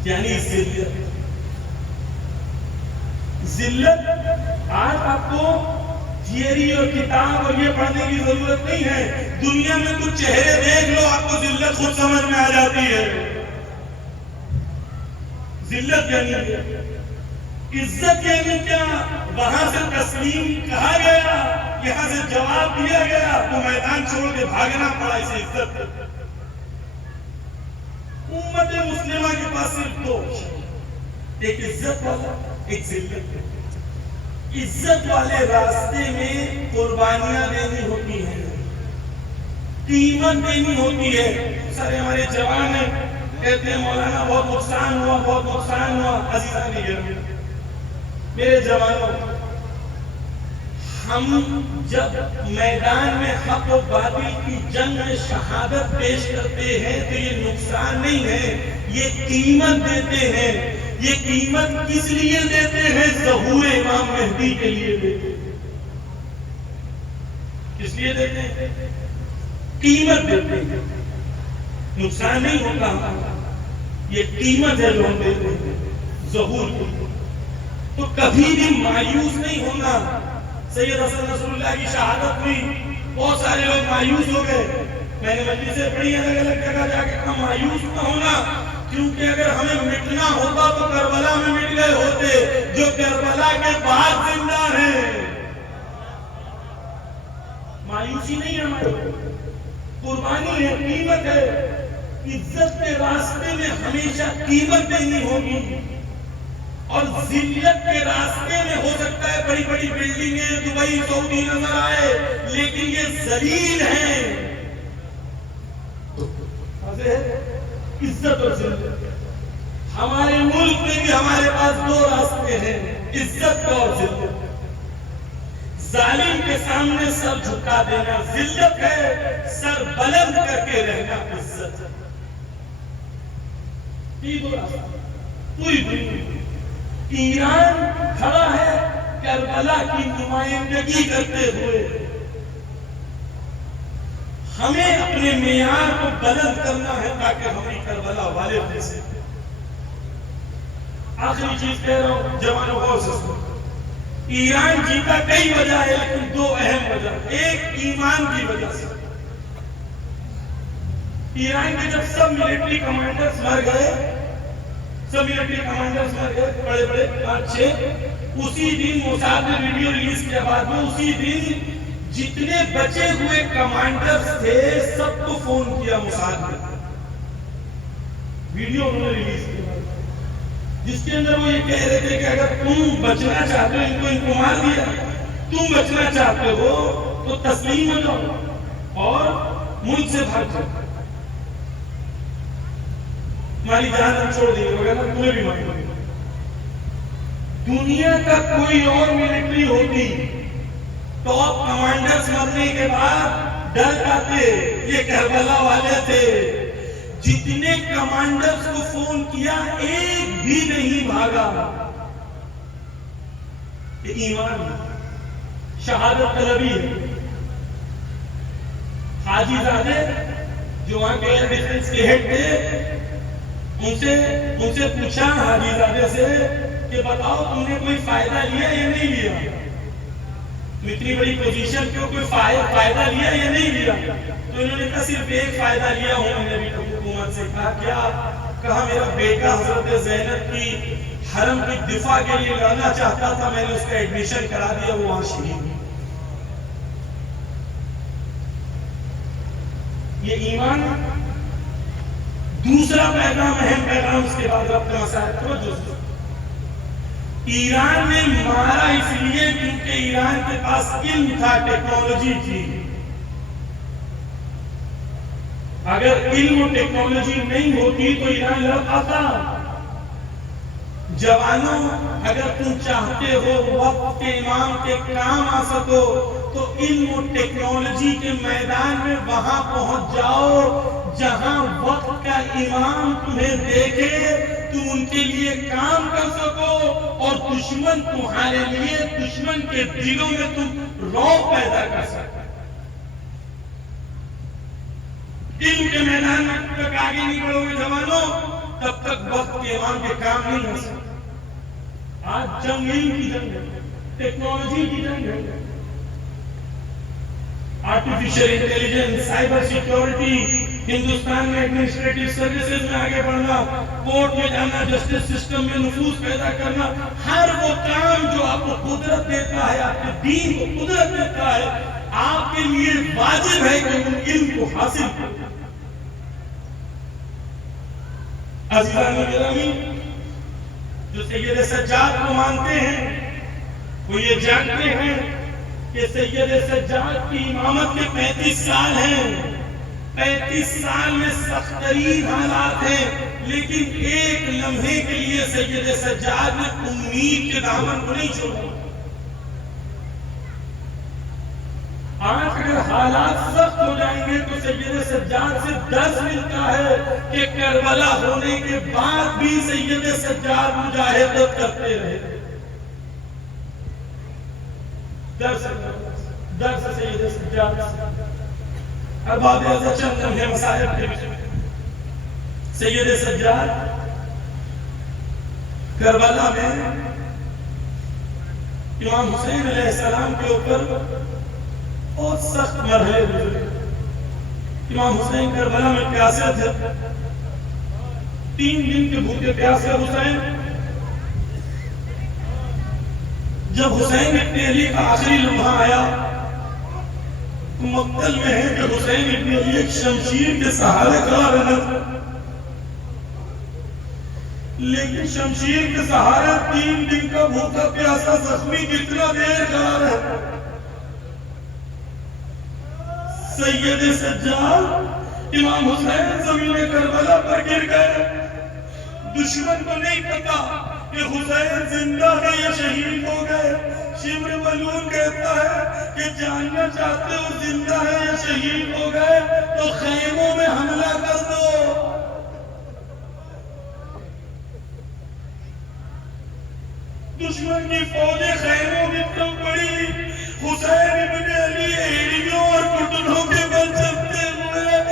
یعنی ذلت۔ آج آپ کو تھیوری اور کتاب اور یہ پڑھنے کی ضرورت نہیں ہے، دنیا میں کچھ چہرے دیکھ لو، آپ کو ذلت خود سمجھ میں آ جاتی ہے۔ ذلت یعنی عزت یعنی کیا؟ وہاں سے تسلیم کہا گیا، یہاں سے جواب دیا گیا تو میدان چھوڑ کے بھاگنا پڑا، اسے عزت۔ امت مسلمہ کے پاس صرف دو، ایک عزت والا، ایک ذلت۔ عزت والے راستے میں قربانیاں دینی ہوتی ہیں، قیمت دینی ہوتی ہے۔ سارے ہمارے جوان ہیں، کہتے ہیں مولانا بہت نقصان ہوا، بہت نقصان ہوا۔ عزیزان میرے جوانوں، ہم جب میدان میں حق و باطل کی جنگ میں شہادت پیش کرتے ہیں تو یہ نقصان نہیں ہے، یہ قیمت دیتے ہیں۔ یہ قیمت کس لیے دیتے ہیں؟ ظہور امام مہدی کے لیے دیتے ہیں۔ کس لیے دیتے ہیں؟ قیمت دیتے ہیں، نقصان نہیں ہوتا، یہ قیمت ہے جو ہم دیتے ہیں ظہور کی۔ تو کبھی بھی مایوس نہیں ہونا۔ سید حسن نصر اللہ کی شہادت ہوئی، بہت سارے لوگ مایوس ہو گئے۔ میں نے مجلسیں پڑھی الگ الگ جگہ جا کے کہا مایوس نہ ہونا، کیونکہ اگر ہمیں مٹنا ہوتا تو کربلا میں مٹ گئے ہوتے، جو کربلا کے بعد زندہ ہیں۔ مایوسی نہیں ہے ہماری، قربانی ہے، قیمت ہے۔ عزت کے راستے میں ہمیشہ قیمت دینی ہوگی، اور ذلت کے راستے میں ہو سکتا ہے بڑی بڑی بلڈنگیں دبئی سعودی نظر آئے، لیکن یہ ذلیل ہیں۔ عزت اور ذلت، ہمارے ملک میں بھی ہمارے پاس دو راستے ہیں، عزت اور ذلت۔ ظالم کے سامنے سر جھکا دینا ذلت ہے، سر بلند کر کے رہنا عزت ہے۔ یہ دو راستے پوری دنیا۔ ایران کھڑا ہے کربلا کی نمائندگی کرتے ہوئے۔ ہمیں اپنے معیار کو بلند کرنا ہے تاکہ ہمیں کربلا والے بن سکیں۔ آخری چیز کہہ رہا ہوں جوانوں، غور سے سنو۔ ایران جیتا کئی وجہ ہے، لیکن دو اہم وجہ۔ ایک ایمان کی وجہ سے، ایران کے جب سب ملٹری کمانڈرز مر گئے، بڑے بڑے 5-6، اسی دن موساد نے ویڈیو ریلیز کیا، بعد میں اسی دن جتنے بچے ہوئے کمانڈرز تھے سب کو فون کیا موساد نے، ویڈیو انہوں نے ریلیز کیا، جس کے اندر وہ یہ کہہ رہے تھے کہ اگر تم بچنا چاہتے ہو، ان کو مار دیا، تم بچنا چاہتے ہو تو تسلیم ہو جاؤ اور ملک سے بھاگ جاؤ، ہماری جان ہم چھوڑ دیں گے، وغیرہ تمہیں بھی مار دیں گے۔ دنیا کا کوئی اور ملٹری ہوتی ٹاپ کمانڈرز مرنے کے بعد ڈر جاتے، یہ کربلا والے تھے۔ جتنے کمانڈرز کو فون کیا ایک بھی نہیں بھاگا۔ یہ ایمان ہے، شہادت طلبی ہے۔ حاجی زادے جو وہاں کے ایئر ڈیفنس کے ہیڈ تھے، ان سے پوچھا حاجی زادے سے کہ بتاؤ تم نے کوئی فائدہ لیا یا نہیں لیا، اتنی بڑی پوزیشن کیوں، کوئی فائدہ لیا یا نہیں لیا؟ تو انہوں نے کہا صرف ایک فائدہ لیا ہوں میں نے ابھی تک حکومت سے۔ کہا میرا بیٹا حضرت زینب کی حرم کی دفاع کے لیے لڑنا چاہتا تھا، میں نے اس کا ایڈمیشن کرا دیا، وہ وہاں شہید ہوئی۔ یہ ایمان۔ دوسرا پیغام، اہم پیغام، اس کے بعد رب کا مسائل توجہ سے۔ ایران نے مارا اس لیے کیونکہ ایران کے پاس علم تھا، ٹیکنالوجی تھی۔ اگر علم و ٹیکنالوجی نہیں ہوتی تو ایران لڑ پاتا۔ جوانوں، اگر تم چاہتے ہو وقت کے امام کے کام آ سکو تو علم و ٹیکنالوجی کے میدان میں وہاں پہنچ جاؤ جہاں وقت کا امام تمہیں دیکھے، تم ان کے لیے کام کر سکو، اور دشمن تمہارے لیے، دشمن کے دلوں میں تم رعب پیدا کر سکو۔ علم کے میدان میں تب تک آگے نہیں بڑھو گے جوانوں، تب تک وقت کے امام کے کام نہیں ہو سکتے۔ آج جنگ علم کی جنگ ہے، ٹیکنالوجی کی جنگ ہے۔ Artificial intelligence, cyber security, Hindustan میں ایڈمنسٹریٹو سروسز میں آگے بڑھنا، کورٹ میں جانا، جسٹس سسٹم میں نفوذ پیدا کرنا، ہر وہ کام جو آپ کو قدرت دیتا ہے، آپ کے دین کو قدرت دیتا ہے، آپ کے لیے واجب ہے کہ ان علم کو حاصل کریں۔ عزیزان گرامی، جو سید سجاد کو مانتے ہیں وہ یہ جانتے ہیں کہ سید سجاد کی امامت کے 35 سال ہیں، 35 سال میں سخت ترین حالات ہیں، لیکن ایک لمحے کے لیے سید سجاد نے امید کے دامن کو نہیں چھوڑا۔ آج اگر حالات سخت ہو جائیں گے تو سید سجاد سے درس ملتا ہے کہ کربلا ہونے کے بعد بھی سید سجاد مجاہدت کرتے رہے۔ درس سید سجاد ارباب عزت چند لمحے مسائل کے سید سجاد کربلا میں امام حسین علیہ السلام کے اوپر بہت سخت مرحلے گزرے۔ امام حسین کربلا میں پیاسے تھے، 3 دن کے بھوکے پیاسے حسین۔ جب حسین ابن علی کا آخری لمحہ آیا تو مقتل میں ہے کہ حسین ابن علی ایک شمشیر کے سہارے کھڑا رہنا تھا، لیکن شمشیر کے سہارے 3 دن کا بھوکا پیاسا زخمی کتنا دیر کھڑا رہا۔ سید سجاد امام حسین زمین کربلا پر گر گئے۔ دشمن کو نہیں پتا کہ حسین زندہ ہے یا شہید ہو گئے۔ شمر ملعون کہتا ہے کہ جاننا چاہتے ہو زندہ ہے یا شہید ہو گئے تو خیموں میں حملہ کر دو۔ دشمن کی فوجیں خیموں کی طرف بڑھی، حسین ابن علی ایڑیوں اور گھٹنوں کے بل چلتے ہوئے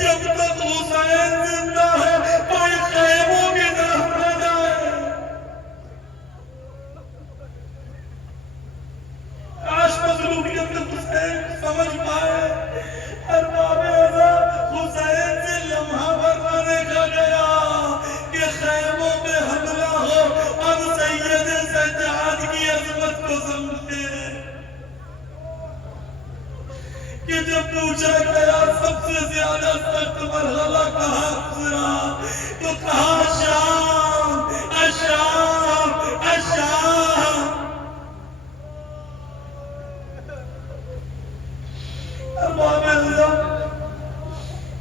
جب تک حسین زندہ ہے کوئی خیموں کی طرف نہ جائے۔ کاش مظلومیت حسین سمجھ پائے۔ ارباب عزت حسین سے لمحہ بھر نہ دیکھا گیا کہ خیموں پہ حملہ ہو۔ اب سید سجاد کی عظمت کو سمجھے کہ جب پوچھا گیا سب سے زیادہ سخت مرحلہ کہاں گزرا تو کہا شام، الشام، الشام۔ ارباب عزت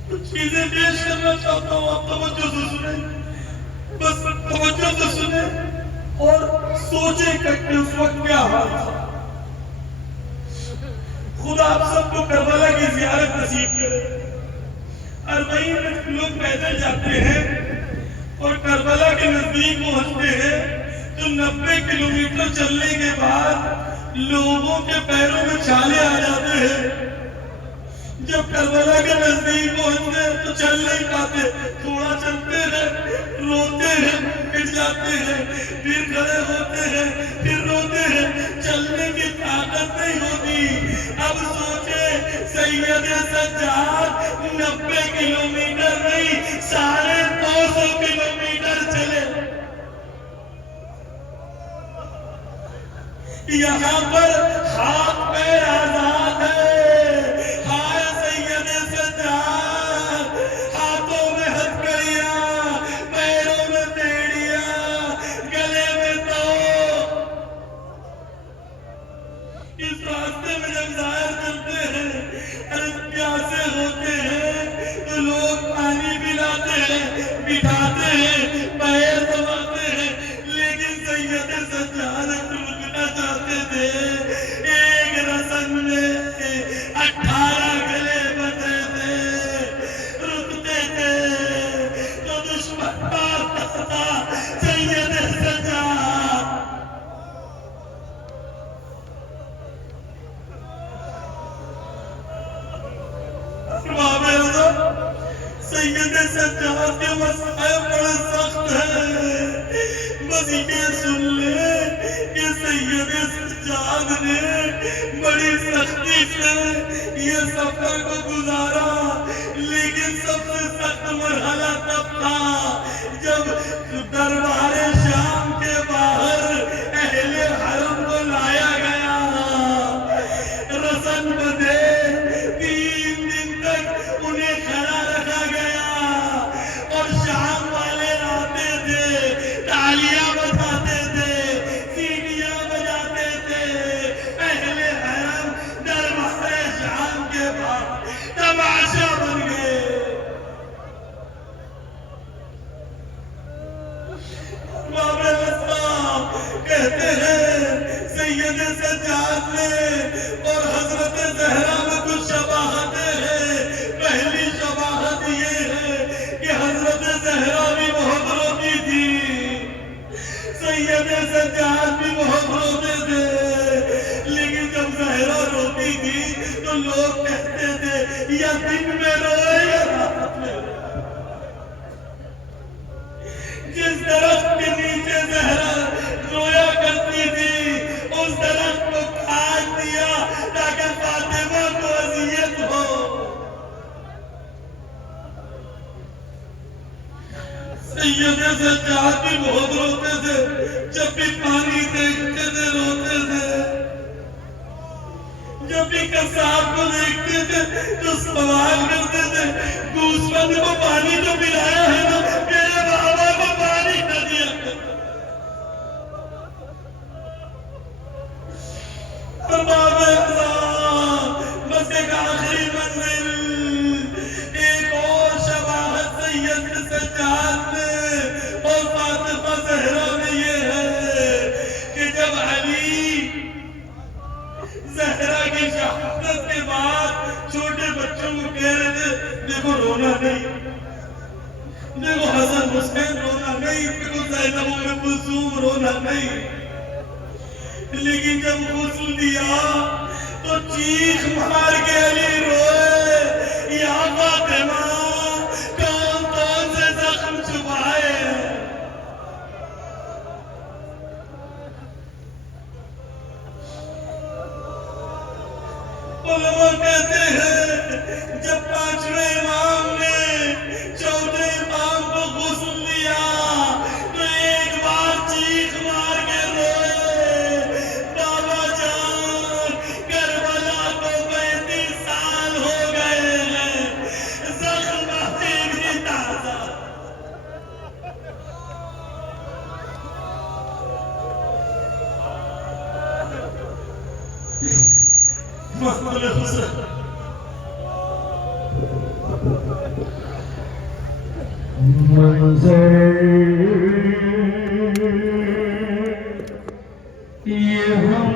کچھ چیزیں پیش کرنا چاہتا ہوں، آپ توجہ سے سنیں، بس توجہ سے سنیں اور سوچیں کہ اس وقت کیا حال تھا۔ خدا آپ سب کو کربلا کی زیارت نصیب کرے۔ 40 لوگ پیدل جاتے ہیں اور کربلا کے نزدیک پہنچتے ہیں تو 90 کلومیٹر چلنے کے بعد لوگوں کے پیروں میں چھالے آ جاتے ہیں۔ جب کربلا کے نزدیک پہنچتے ہیں تو چل نہیں پاتے، تھوڑا چلتے ہیں، روتے ہیں، پھر جاتے ہیں، پھر کھڑے ہوتے ہیں، پھر روتے ہیں، چلنے کی طاقت نہیں ہوتی۔ اب سوچے سید سجاد 90 کلومیٹر نہیں 250 کلومیٹر چلے۔ یہاں پر ہاتھ پیر آزاد ہے۔ ہائے سید سجاد، ہاتھوں میں ہتھکڑیاں، پیروں میں بیڑیاں، گلے میں توپ۔ اس راستے میں جب ظاہر کرتے ہیں، پیاسے ہوتے ہیں تو لوگ پانی پلاتے ہیں، بٹھاتے ہیں، پیر دباتے ہیں، لیکن سید سجاد رکنا چاہتے تھے۔ ایک رسم میں 18 گلے بندھے تھے، رکتے تھے تو دشمن مارتا تھا سید سجاد۔ ارباب عزت سید سجاد کے مسائل بڑے سخت ہیں، بس یہ سن لے کہ سید سجاد نے بڑی سختی سے یہ سفر کو گزارا، لیکن سب سے سخت مرحلہ تب تھا جب دربار شام کے باہر اہل حرم کو لایا گیا، رسن بدے 3 دن تک انہیں کھڑا رکھا گیا اور شام والے سید سجاد میں اور حضرت زہرا میں کچھ شباہتیں ہیں. پہلی شباہت یہ ہے کہ حضرت زہرا بھی بہت روتی تھی، سید سجاد بھی بہت روتے تھے، لیکن جب زہرا روتی تھی تو لوگ کہتے تھے یا دن میں روئے یا رات میں روئے. جس درخت کے نیچے زہرا رویا کرتی تھی اس درخت کو کاٹ دیا تاکہ فاطمہ کو اذیت ہو. سید سجاد بھی بہت روتے تھے، جب بھی پانی دیکھتے تھے روتے تھے، جب بھی قصاب کو دیکھتے تھے تو سوال کرتے تھے گوسفند کو پانی تو پلایا ہے نا، میرے بابا کو پانی نہ دیا. ارباب احلام، بس ایک آخری منزل، ایک اور شباہت سید سجاد میں اور فاطمہ زہرا میں یہ ہے کہ جب علی زہرا کی شہادت کے بعد چھوٹے بچوں کو کہہ رہے تھے دیکھو رونا نہیں، دیکھو حسن حسین رونا نہیں، دیکھو زینب ام کلثوم رونا نہیں، لیکن جب غسل دیا تو چیخ مار کے علی روئے یا فاطمہ کون کون سے زخم چھپائے ہیں. علماء کہتے ہیں جب پانچویں امام نے چوتھے امام کو غسل دیا تو ایک بار چیخ مار کے روئے بابا جان کربلا کو 35 سال ہو گئے ہیں، زخم ابھی بھی تازہ. مقبول حسین منظر یہ ہم